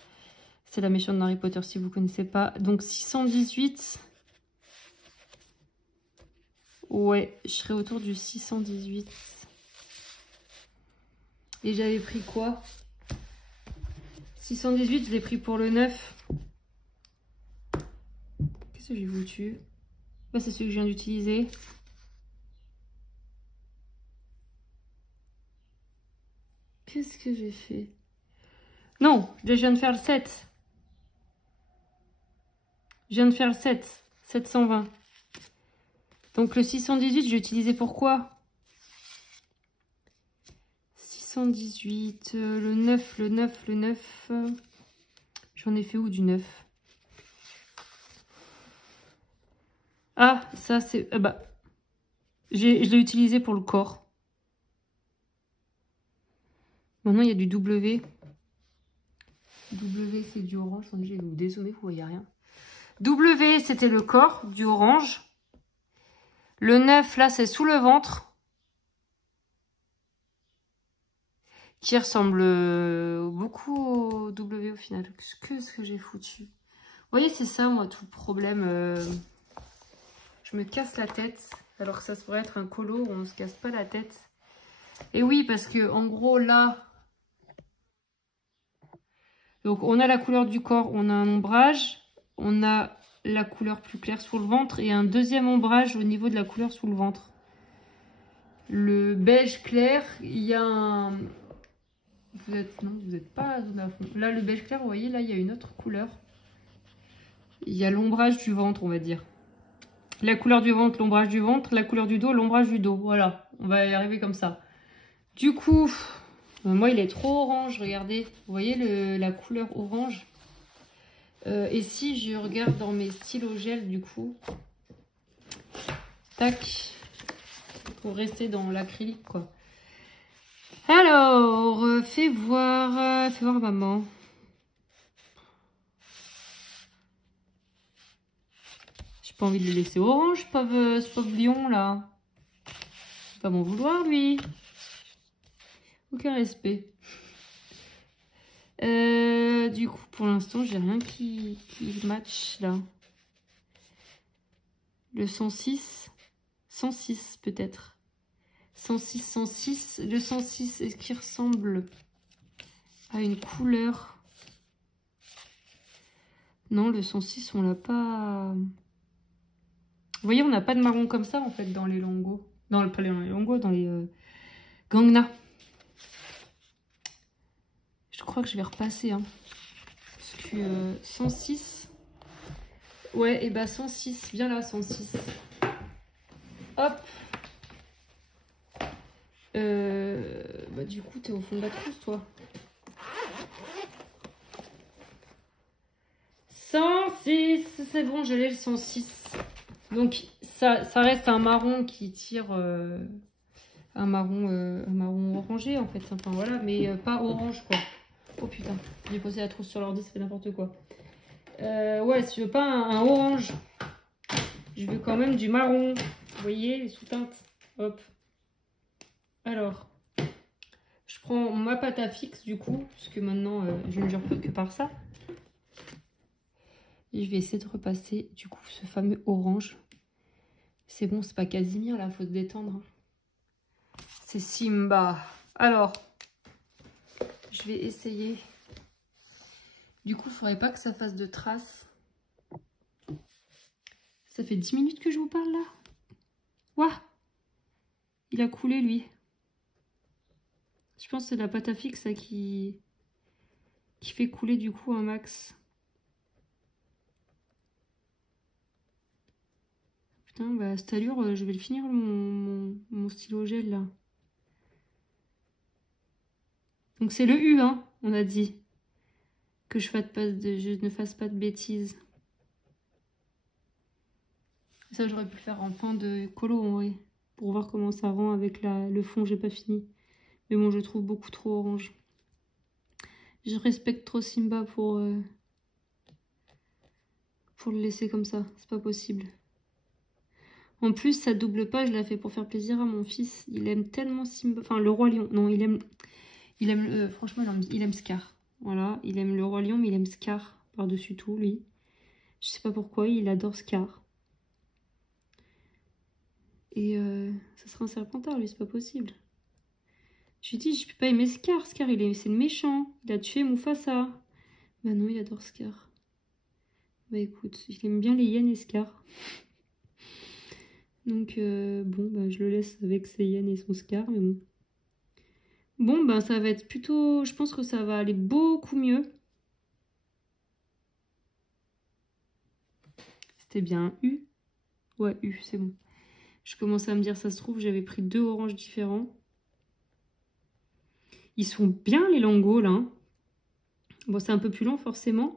C'est la méchante d'Harry Potter si vous ne connaissez pas. Donc 618. Ouais, je serai autour du 618. Et j'avais pris quoi? 618, je l'ai pris pour le 9. Qu'est-ce que j'ai foutu? Bah, c'est celui que je viens d'utiliser. Qu'est-ce que j'ai fait? Non, je viens de faire le 7. Je viens de faire le 7. 720. Donc le 618, je l'ai utilisé pour quoi? 618, le 9, le 9, le 9. J'en ai fait où du 9? Ah, ça c'est... je l'ai utilisé pour le corps. Maintenant, il y a du W. W, c'est du orange. Attendez, je vais vous dézoomer, vous voyez rien. W, c'était le corps, du orange. Le 9, là, c'est sous le ventre. Qui ressemble beaucoup au W au final. Qu'est-ce que j'ai foutu? Vous voyez, c'est ça, moi, tout le problème. Je me casse la tête. Alors que ça pourrait être un colo où on ne se casse pas la tête. Et oui, parce que en gros, là... Donc, on a la couleur du corps, on a un ombrage. On a la couleur plus claire sous le ventre. Et un deuxième ombrage au niveau de la couleur sous le ventre. Le beige clair, il y a un... Non, vous n'êtes pas à fond. Là, le beige clair, vous voyez, là, il y a une autre couleur. Il y a l'ombrage du ventre, on va dire. La couleur du ventre, l'ombrage du ventre. La couleur du dos, l'ombrage du dos. Voilà, on va y arriver comme ça. Du coup, moi, il est trop orange, regardez. Vous voyez la couleur orange. Et si je regarde dans mes stylos gel, du coup... Tac. Pour rester dans l'acrylique, quoi. Alors, fais voir maman. J'ai pas envie de le laisser orange, ce pauvre lion là. Il va m'en vouloir lui. Aucun respect. Du coup, pour l'instant, j'ai rien qui match là. Le 106. 106 peut-être. 106, 106. Le 106, est-ce qu'il ressemble à une couleur? Non, le 106, on l'a pas... Vous voyez, on n'a pas de marron comme ça, en fait, dans les longos. Pas les longos, dans les Gangna. Je crois que je vais repasser, hein. Parce que 106... Ouais, et bah 106, viens là, 106. Hop. Du coup, t'es au fond de la trousse, toi. 106, c'est bon, je l'ai le 106. Donc, ça reste un marron qui tire un marron orangé, en fait. Enfin, voilà, mais pas orange, quoi. Oh putain, j'ai posé la trousse sur l'ordi, ça fait n'importe quoi. Ouais, si tu veux pas un orange Je veux quand même du marron. Vous voyez, les sous-teintes. Hop. Alors, je prends ma pâte à fixe du coup, puisque maintenant je ne jure que par ça. Et je vais essayer de repasser du coup ce fameux orange. C'est bon, c'est pas Casimir là, faut se détendre. C'est Simba. Alors, je vais essayer. Du coup, il faudrait pas que ça fasse de traces. Ça fait 10 minutes que je vous parle là. Ouah, il a coulé lui. Je pense que c'est la pâte à fixe ça, qui fait couler du coup un max. Putain, bah cette allure, je vais le finir mon stylo gel là. Donc c'est le U, hein, on a dit. Que je ne fasse pas de bêtises. Ça, j'aurais pu le faire en fin de colo en vrai. Pour voir comment ça rend avec le fond, j'ai pas fini. Mais bon, je le trouve beaucoup trop orange. Je respecte trop Simba pour le laisser comme ça. C'est pas possible. En plus, sa double page, je la fais pour faire plaisir à mon fils. Il aime tellement Simba. Enfin, le Roi Lion. Non, franchement, il aime Scar. Voilà, il aime le Roi Lion, mais il aime Scar par-dessus tout, lui. Je sais pas pourquoi, il adore Scar. Et ça sera un Serpentard, lui, c'est pas possible. Je lui dis, je peux pas aimer Scar. Scar, c'est le méchant. Il a tué Mufasa. Bah non, il adore Scar. Bah écoute, il aime bien les hyènes et Scar. Donc, bon, bah je le laisse avec ses hyènes et son Scar, mais bon. Bon, ben ça va être plutôt... Je pense que ça va aller beaucoup mieux. C'était bien U. Ouais, U, c'est bon. Je commençais à me dire, ça se trouve, j'avais pris 2 oranges différents. Ils sont bien, les Lango, là. Hein. Bon, c'est un peu plus long, forcément.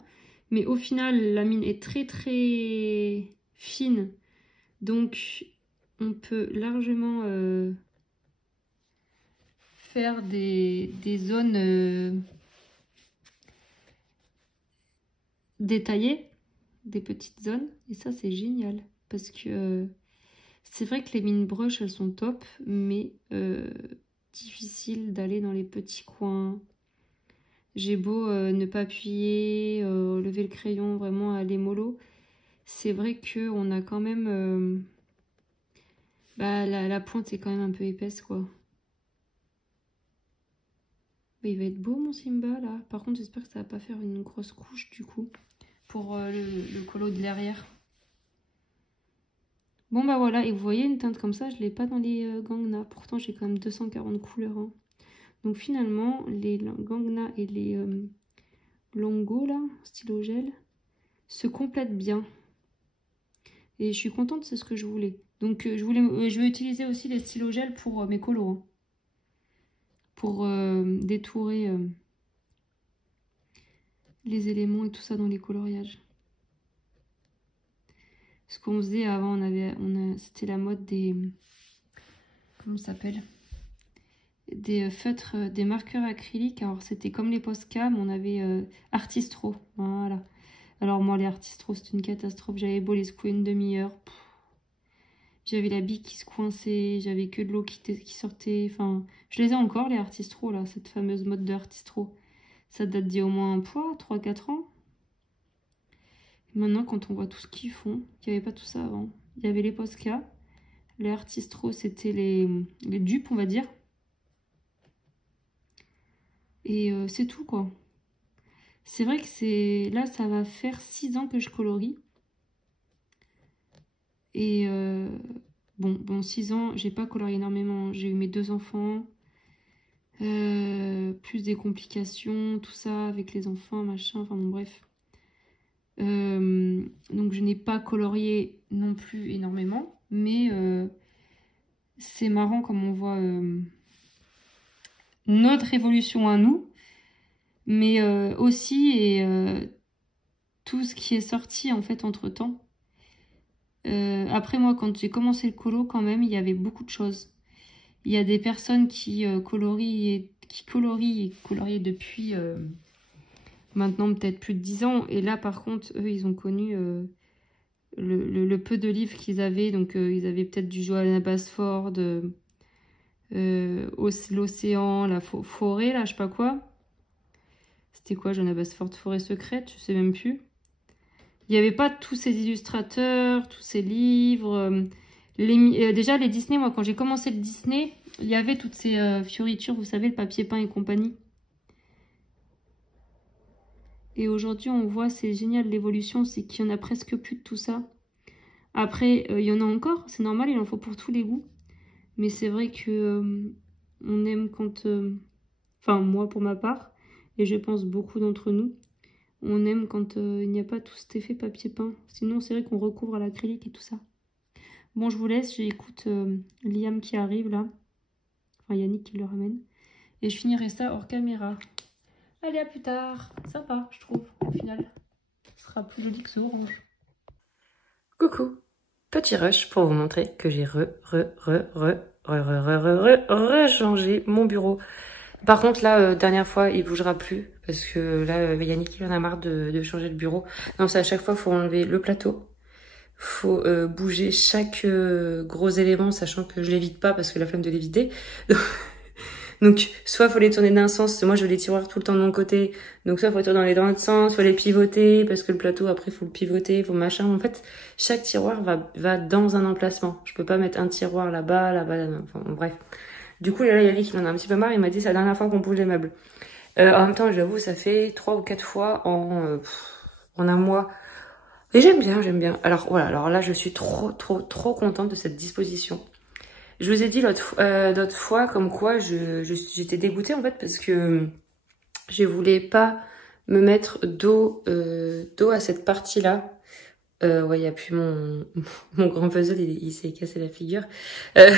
Mais au final, la mine est très, très fine. Donc, on peut largement faire des zones détaillées. Des petites zones. Et ça, c'est génial. Parce que... c'est vrai que les mines brush, elles sont top, mais difficile d'aller dans les petits coins. J'ai beau ne pas appuyer, lever le crayon, vraiment aller mollo. C'est vrai qu'on a quand même... bah, la pointe est quand même un peu épaisse, quoi. Mais il va être beau, mon Simba, là. Par contre, j'espère que ça va pas faire une grosse couche, du coup, pour le colo de l'arrière. Bon bah voilà, et vous voyez une teinte comme ça, je l'ai pas dans les Gangna. Pourtant j'ai quand même 240 couleurs. Hein. Donc finalement, les Gangna et les Lango là, stylo gel, se complètent bien. Et je suis contente, c'est ce que je voulais. Donc je vais utiliser aussi les stylos gel pour mes colos. Hein. Pour détourer les éléments et tout ça dans les coloriages. Ce qu'on faisait avant, c'était la mode des... comment ça s'appelle ? Des feutres, des marqueurs acryliques. Alors c'était comme les Posca, mais on avait Artistro. Voilà. Alors moi les Artistro c'est une catastrophe. J'avais beau les secouer une demi-heure. J'avais la bille qui se coinçait, j'avais que de l'eau qui sortait. Enfin, je les ai encore les Artistro là, cette fameuse mode de Artistro. Ça date d'il y a au moins 3-4 ans. Et maintenant quand on voit tout ce qu'ils font, il n'y avait pas tout ça avant. Il y avait les Posca. Les Artistro c'était les dupes on va dire. Et c'est tout quoi. C'est vrai que là ça va faire 6 ans que je colorie. Et bon 6 ans, j'ai pas colorié énormément. J'ai eu mes 2 enfants. Plus des complications, tout ça avec les enfants, machin, enfin bon bref. Donc je n'ai pas colorié non plus énormément. Mais c'est marrant comme on voit notre évolution à nous. Mais aussi et tout ce qui est sorti en fait entre temps. Après moi quand j'ai commencé le colo quand même il y avait beaucoup de choses. Il y a des personnes qui colorient depuis maintenant peut-être plus de 10 ans. Et là par contre eux ils ont connu le peu de livres qu'ils avaient. Donc ils avaient peut-être du Johanna Basford, l'océan, la forêt, là, je sais pas quoi. C'était quoi, Johanna Basford, forêt secrète, je sais même plus. Il n'y avait pas tous ces illustrateurs, tous ces livres. Déjà, les Disney, moi, quand j'ai commencé le Disney, il y avait toutes ces fioritures, vous savez, le papier peint et compagnie. Et aujourd'hui, on voit, c'est génial l'évolution, c'est qu'il n'y en a presque plus de tout ça. Après, il y en a encore, c'est normal, il en faut pour tous les goûts. Mais c'est vrai que on aime quand... Enfin, moi, pour ma part, et je pense beaucoup d'entre nous, on aime quand il n'y a pas tout cet effet papier peint. Sinon, c'est vrai qu'on recouvre à l'acrylique et tout ça. Bon, je vous laisse, j'écoute Liam qui arrive là. Enfin, Yannick qui le ramène. Et je finirai ça hors caméra. Allez, à plus tard. Sympa, je trouve, au final. Ce sera plus joli que ce orange. Coucou. Petit rush pour vous montrer que j'ai rechangé mon bureau. Par contre, là, dernière fois, il bougera plus. Parce que là, Yannick, il en a marre de changer le bureau. Non, c'est à chaque fois, il faut enlever le plateau. Faut bouger chaque gros élément, sachant que je l'évite pas parce que la flemme de l'éviter. Donc, soit faut les tourner d'un sens, moi je veux les tiroirs tout le temps de mon côté, donc soit faut tourner dans l'autre sens, faut les pivoter, parce que le plateau après faut le pivoter, faut machin. En fait, chaque tiroir va dans un emplacement. Je peux pas mettre un tiroir là-bas, enfin bref. Du coup, là, Yannick, il en a un petit peu marre, il m'a dit c'est la dernière fois qu'on bouge les meubles. En même temps, j'avoue, ça fait 3 ou 4 fois en un mois. Et j'aime bien. Alors voilà, alors là, je suis trop contente de cette disposition. Je vous ai dit l'autre fois comme quoi j'étais dégoûtée en fait parce que je voulais pas me mettre dos à cette partie-là. Ouais, il n'y a plus mon grand puzzle, il s'est cassé la figure. Ça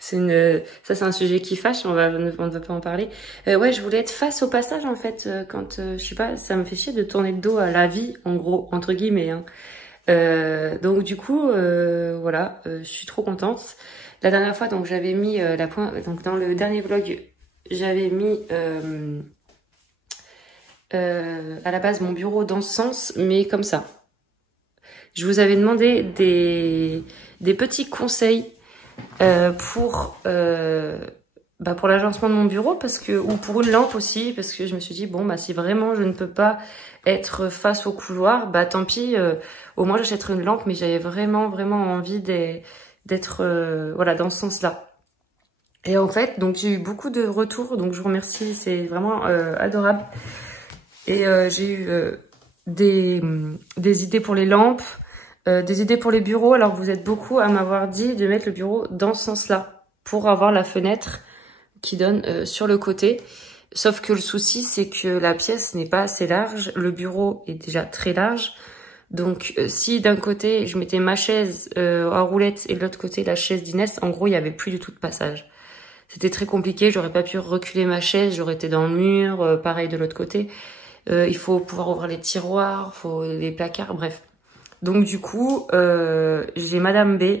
c'est un sujet qui fâche, on ne va pas en parler. Ouais, je voulais être face au passage en fait quand je sais pas, ça me fait chier de tourner le dos à la vie en gros entre guillemets. Hein. Donc du coup, voilà, je suis trop contente. La dernière fois, donc j'avais mis la pointe. Donc dans le dernier vlog, j'avais mis à la base mon bureau dans ce sens, mais comme ça. Je vous avais demandé des petits conseils pour l'agencement de mon bureau ou pour une lampe aussi, parce que je me suis dit bon bah si vraiment je ne peux pas être face au couloir, bah tant pis, au moins j'achèterai une lampe, mais j'avais vraiment envie d'être voilà dans ce sens-là. Et en fait, donc j'ai eu beaucoup de retours, donc je vous remercie, c'est vraiment adorable. Et j'ai eu des idées pour les lampes, des idées pour les bureaux. Alors vous êtes beaucoup à m'avoir dit de mettre le bureau dans ce sens-là, pour avoir la fenêtre qui donne sur le côté. Sauf que le souci, c'est que la pièce n'est pas assez large, le bureau est déjà très large. Donc si d'un côté je mettais ma chaise à roulette et de l'autre côté la chaise d'Inès, en gros il n'y avait plus du tout de passage. C'était très compliqué, j'aurais pas pu reculer ma chaise, j'aurais été dans le mur, pareil de l'autre côté. Il faut pouvoir ouvrir les tiroirs, faut les placards, bref. Donc du coup, j'ai Madame B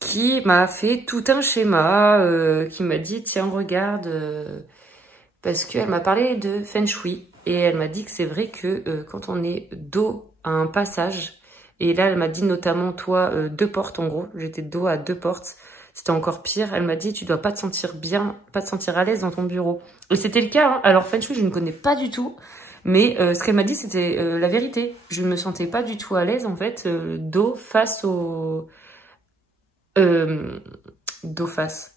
qui m'a fait tout un schéma, qui m'a dit tiens regarde, parce qu'elle m'a parlé de Feng Shui et elle m'a dit que c'est vrai que quand on est dos à un passage, et là elle m'a dit notamment toi 2 portes en gros, j'étais dos à 2 portes, c'était encore pire. Elle m'a dit tu dois pas te sentir bien, pas te sentir à l'aise dans ton bureau. Et c'était le cas. Hein. Alors Feng Shui je ne connais pas du tout, mais ce qu'elle m'a dit c'était la vérité. Je ne me sentais pas du tout à l'aise en fait dos face au dos face.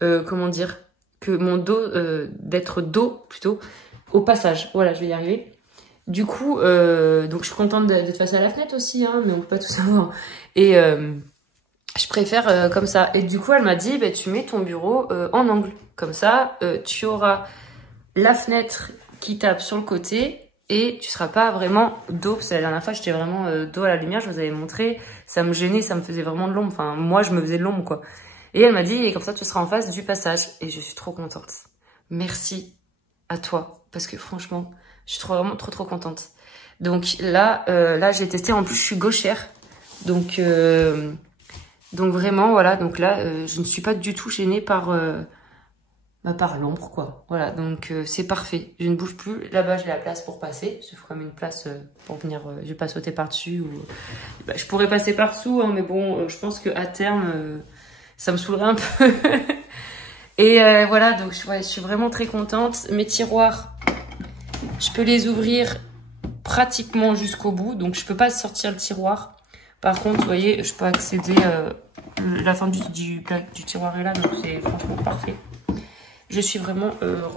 Comment dire que mon dos d'être dos plutôt au passage. Voilà, je vais y arriver. Du coup, donc je suis contente d'être face à la fenêtre aussi, hein, mais on peut pas tout savoir. Et je préfère comme ça. Et du coup, elle m'a dit, bah, tu mets ton bureau en angle. Comme ça, tu auras la fenêtre qui tape sur le côté et tu seras pas vraiment dos. Parce que la dernière fois, j'étais vraiment dos à la lumière, je vous avais montré. Ça me gênait, ça me faisait vraiment de l'ombre. Enfin, moi, je me faisais de l'ombre, quoi. Et elle m'a dit, et comme ça, tu seras en face du passage. Et je suis trop contente. Merci à toi. Parce que franchement, je suis vraiment trop contente. Donc là, j'ai testé. En plus, je suis gauchère. Donc vraiment, voilà. Donc là, je ne suis pas du tout gênée par bah, par l'ombre, quoi. Voilà, donc c'est parfait. Je ne bouge plus. Là-bas, j'ai la place pour passer. Il faut quand même une place pour venir... je vais pas sauter par-dessus. Ou... Bah, je pourrais passer par-dessous, hein, mais bon, je pense qu'à terme, ça me saoulerait un peu. Et voilà, donc ouais, je suis vraiment très contente. Mes tiroirs, je peux les ouvrir pratiquement jusqu'au bout. Donc, je peux pas sortir le tiroir. Par contre, vous voyez, je peux accéder... la fin du tiroir est là, donc c'est franchement parfait. Je suis vraiment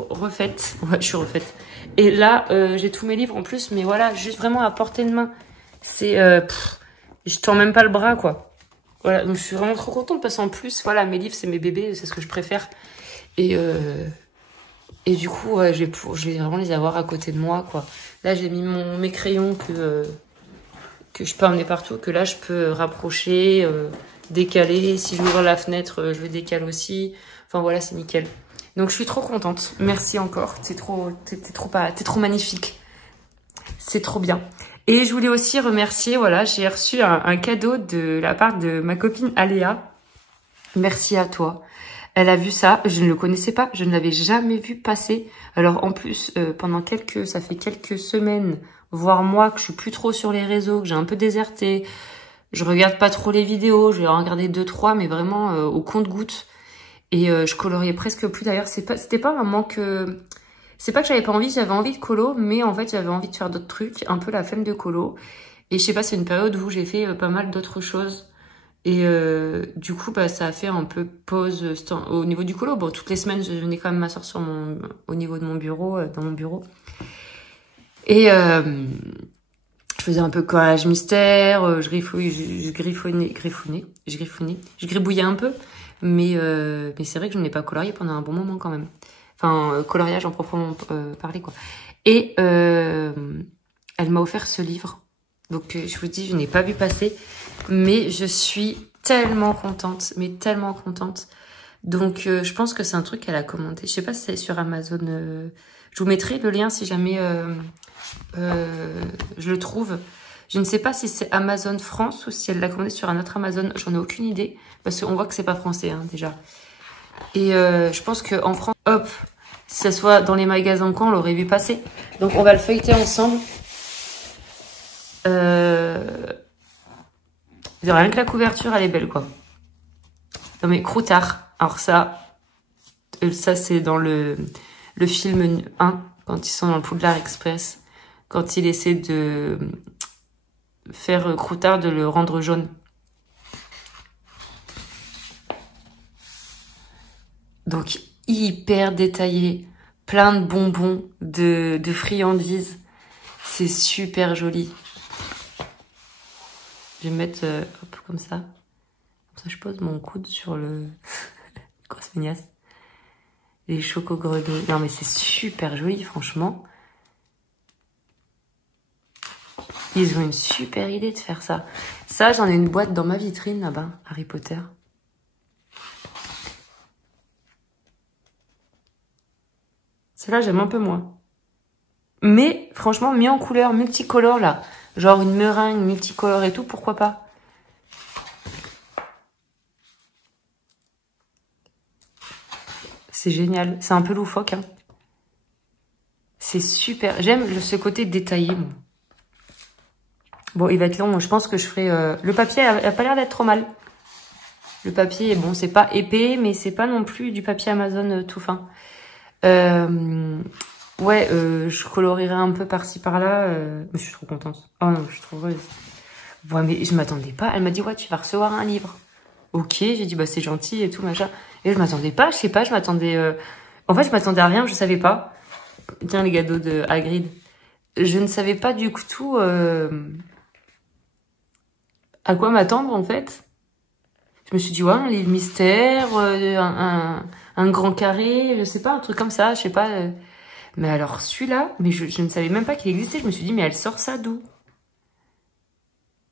refaite. Ouais, je suis refaite. Et là, j'ai tous mes livres en plus, mais voilà, juste vraiment à portée de main. C'est... je tends même pas le bras, quoi. Voilà, donc je suis vraiment trop contente parce qu'en plus, voilà, mes livres, c'est mes bébés, c'est ce que je préfère. Et du coup, ouais, je vais vraiment les avoir à côté de moi, quoi. Là, j'ai mis mes crayons que je peux emmener partout, que là, je peux rapprocher, décaler. Si je m'ouvre la fenêtre, je le décale aussi. Enfin, voilà, c'est nickel. Donc, je suis trop contente. Merci encore. T'es trop magnifique. C'est trop bien. Et je voulais aussi remercier, voilà, j'ai reçu un cadeau de la part de ma copine Aléa. Merci à toi. Elle a vu ça, je ne le connaissais pas, je ne l'avais jamais vu passer. Alors en plus, ça fait quelques semaines, voire mois, que je suis plus trop sur les réseaux, que j'ai un peu déserté. Je regarde pas trop les vidéos, je vais en regarder 2-3, mais vraiment au compte-gouttes. Et je coloriais presque plus. D'ailleurs, c'était pas un manque... c'est pas que j'avais pas envie, j'avais envie de colo, mais en fait, j'avais envie de faire d'autres trucs, un peu la flemme de colo. Et je sais pas, c'est une période où j'ai fait pas mal d'autres choses. Et du coup, bah, ça a fait un peu pause au niveau du colo. Bon, toutes les semaines, je venais quand même m'asseoir au niveau de mon bureau, dans mon bureau. Et je faisais un peu collage mystère, je griffonais, un peu. Mais c'est vrai que je n'ai pas colorié pendant un bon moment quand même. Enfin, coloriage en proprement parler, quoi. Et elle m'a offert ce livre. Donc, je vous dis, je n'ai pas vu passer. Mais je suis tellement contente. Mais tellement contente. Donc, je pense que c'est un truc qu'elle a commandé. Je sais pas si c'est sur Amazon. Je vous mettrai le lien si jamais je le trouve. Je ne sais pas si c'est Amazon France ou si elle l'a commandé sur un autre Amazon. J'en ai aucune idée. Parce qu'on voit que c'est pas français, hein, déjà. Et je pense qu'en France, hop, si ça soit dans les magasins quand on l'aurait vu passer. Donc on va le feuilleter ensemble. Rien que la couverture, elle est belle, quoi. Non mais Croutard. Alors ça c'est dans le film 1, quand ils sont dans le Poudlard Express. Quand il essaie de faire Croutard, de le rendre jaune. Donc, hyper détaillé. Plein de bonbons, de friandises. C'est super joli. Je vais mettre hop, comme ça. Comme ça, je pose mon coude sur le... Grosse feignasse. Les chocos-grenouilles. Non, mais c'est super joli, franchement. Ils ont une super idée de faire ça. Ça, j'en ai une boîte dans ma vitrine, là-bas. Harry Potter. Celle-là, j'aime un peu moins. Mais, franchement, mis en couleur multicolore, là. Genre une meringue multicolore et tout, pourquoi pas? C'est génial. C'est un peu loufoque, hein. C'est super. J'aime ce côté détaillé, moi. Bon, il va être long. Je pense que je ferai... Le papier a pas l'air d'être trop mal. Le papier, bon, c'est pas épais, mais c'est pas non plus du papier Amazon tout fin. Ouais, je colorierai un peu par-ci, par-là. Mais je suis trop contente. Oh non, je suis trop heureuse. Ouais, mais je m'attendais pas. Elle m'a dit, ouais, tu vas recevoir un livre. Ok, j'ai dit, bah c'est gentil et tout, machin. Et je m'attendais pas, je sais pas, je m'attendais... En fait, je m'attendais à rien, je savais pas. Tiens, les cadeaux de Hagrid. Je ne savais pas du tout à quoi m'attendre, en fait. Je me suis dit, ouais, un livre mystère, un grand carré, je sais pas, un truc comme ça, je sais pas. Mais alors, celui-là, mais je ne savais même pas qu'il existait. Je me suis dit, mais elle sort ça d'où?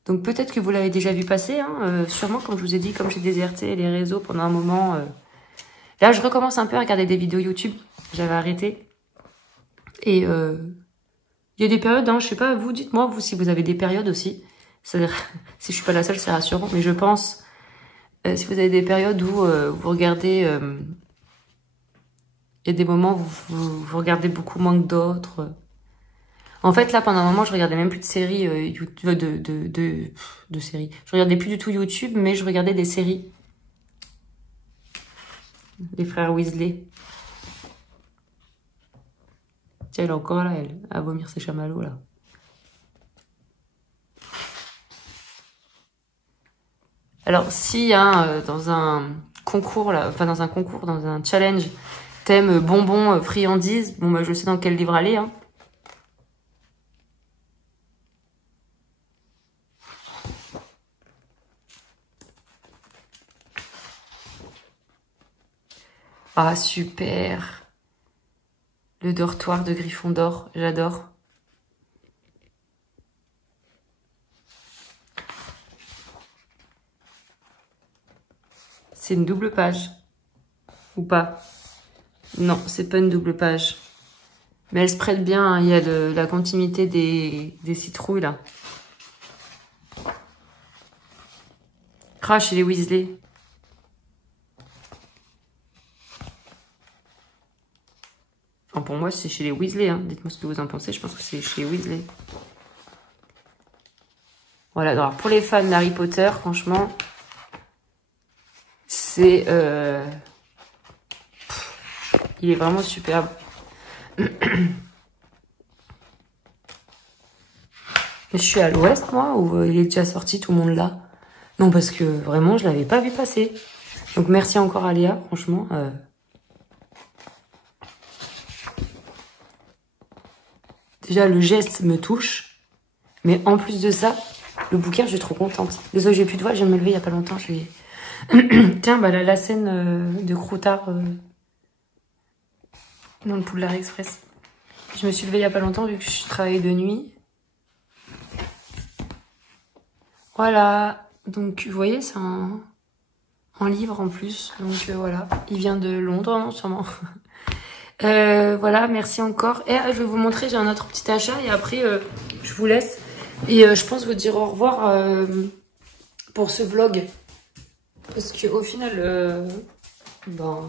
Donc peut-être que vous l'avez déjà vu passer, hein, sûrement, comme je vous ai dit, comme j'ai déserté les réseaux pendant un moment. Là, je recommence un peu à regarder des vidéos YouTube. J'avais arrêté. Et il y a des périodes, hein, je sais pas, vous, dites-moi, vous, si vous avez des périodes aussi. C'est-à-dire, si je suis pas la seule, c'est rassurant. Mais je pense, si vous avez des périodes où vous regardez Il y a des moments où vous regardez beaucoup moins que d'autres. En fait, là, pendant un moment, je regardais même plus de séries, de séries. Je regardais plus du tout YouTube, mais je regardais des séries. Les frères Weasley. Tiens, elle est encore là, elle, à vomir ses chamallows, là. Alors, si, hein, dans un concours, là, enfin, dans un challenge, thème bonbons, friandises, bon, bah, je sais dans quel livre aller, hein. Ah, super. Le dortoir de Gryffondor, j'adore. C'est une double page. Ou pas? Non, c'est pas une double page. Mais elle se prête bien, hein. Il y a la continuité des citrouilles, là. Crash et les Weasley. Enfin, pour moi, c'est chez les Weasley. Hein. Dites-moi ce que vous en pensez. Je pense que c'est chez les Weasley. Voilà. Alors, pour les fans d'Harry Potter, franchement, c'est... il est vraiment superbe. Je suis à l'ouest, moi, ou il est déjà sorti, tout le monde là? Non, parce que vraiment, je l'avais pas vu passer. Donc, merci encore à Léa, franchement. Déjà, le geste me touche. Mais en plus de ça, le bouquin, je suis trop contente. Désolée, j'ai plus de voix, je viens de me lever il y a pas longtemps. Tiens, bah la scène de Croutard dans le Poudlard Express. Je me suis levée il y a pas longtemps vu que je travaillais de nuit. Voilà. Donc, vous voyez, c'est un livre en plus. Donc, voilà. Il vient de Londres, non, sûrement. Voilà, merci encore. Et je vais vous montrer, j'ai un autre petit achat et après je vous laisse. Et je pense vous dire au revoir pour ce vlog. Parce qu'au final, ben,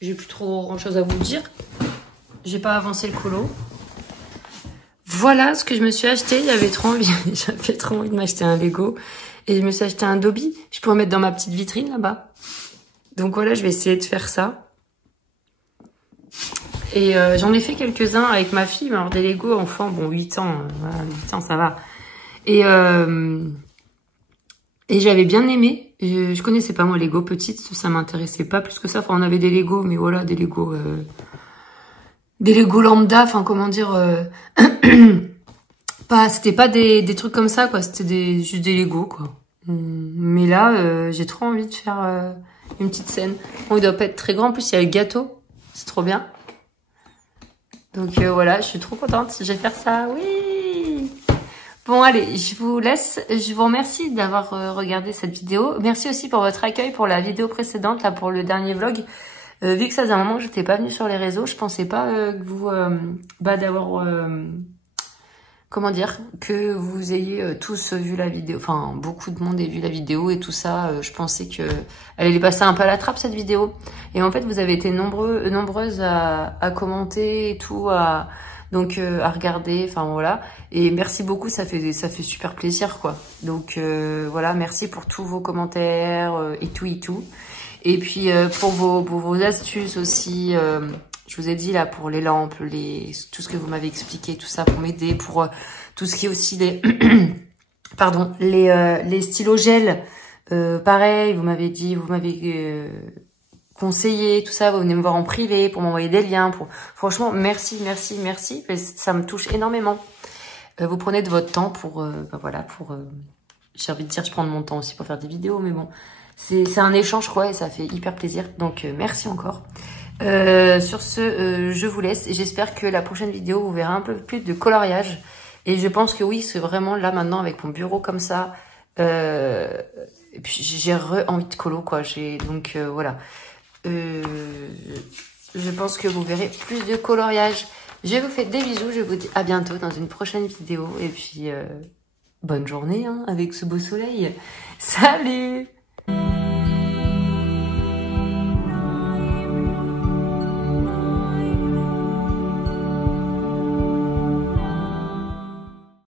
j'ai plus trop grand chose à vous dire. J'ai pas avancé le colo. Voilà ce que je me suis acheté. J'avais trop envie de m'acheter un Lego. Et je me suis acheté un Dobby. Je pourrais mettre dans ma petite vitrine là-bas. Donc voilà, je vais essayer de faire ça. Et j'en ai fait quelques-uns avec ma fille, mais alors des Lego enfant, bon 8 ans, voilà, 8 ans ça va. Et j'avais bien aimé, je connaissais pas moi Lego petite, ça m'intéressait pas plus que ça, enfin on avait des Lego, mais voilà, des Lego lambda, enfin comment dire, c'était pas des trucs comme ça quoi, c'était juste des Lego quoi. Mais là, j'ai trop envie de faire une petite scène. Bon, il doit pas être très grand, en plus il y a le gâteau, c'est trop bien. Donc voilà, je suis trop contente. Je vais faire ça, oui. Bon, allez, je vous laisse. Je vous remercie d'avoir regardé cette vidéo. Merci aussi pour votre accueil pour la vidéo précédente, là, pour le dernier vlog. Vu que ça faisait un moment que j'étais pas venue sur les réseaux, je pensais pas que vous... d'avoir... comment dire, que vous ayez tous vu la vidéo, enfin beaucoup de monde ait vu la vidéo et tout ça, je pensais que elle allait passer un peu à la trappe cette vidéo. Et en fait vous avez été nombreuses à commenter et tout, donc à regarder, enfin voilà. Et merci beaucoup, ça fait super plaisir quoi. Donc voilà, merci pour tous vos commentaires et tout. Et puis pour vos astuces aussi. Je vous ai dit là pour les lampes, tout ce que vous m'avez expliqué, tout ça pour m'aider, pour tout ce qui est aussi pardon, les stylos gel. Pareil, vous m'avez conseillé, tout ça, vous venez me voir en privé pour m'envoyer des liens. Franchement, merci, ça me touche énormément. Vous prenez de votre temps pour, voilà, j'ai envie de dire, je prends de mon temps aussi pour faire des vidéos, mais bon, c'est un échange quoi et ça fait hyper plaisir. Donc merci encore. Sur ce, je vous laisse et j'espère que la prochaine vidéo vous verrez un peu plus de coloriage et je pense que oui, c'est vraiment là maintenant avec mon bureau comme ça et puis j'ai envie de colo quoi, donc voilà, je pense que vous verrez plus de coloriage. Je vous fais des bisous, je vous dis à bientôt dans une prochaine vidéo et puis bonne journée hein, avec ce beau soleil. Salut!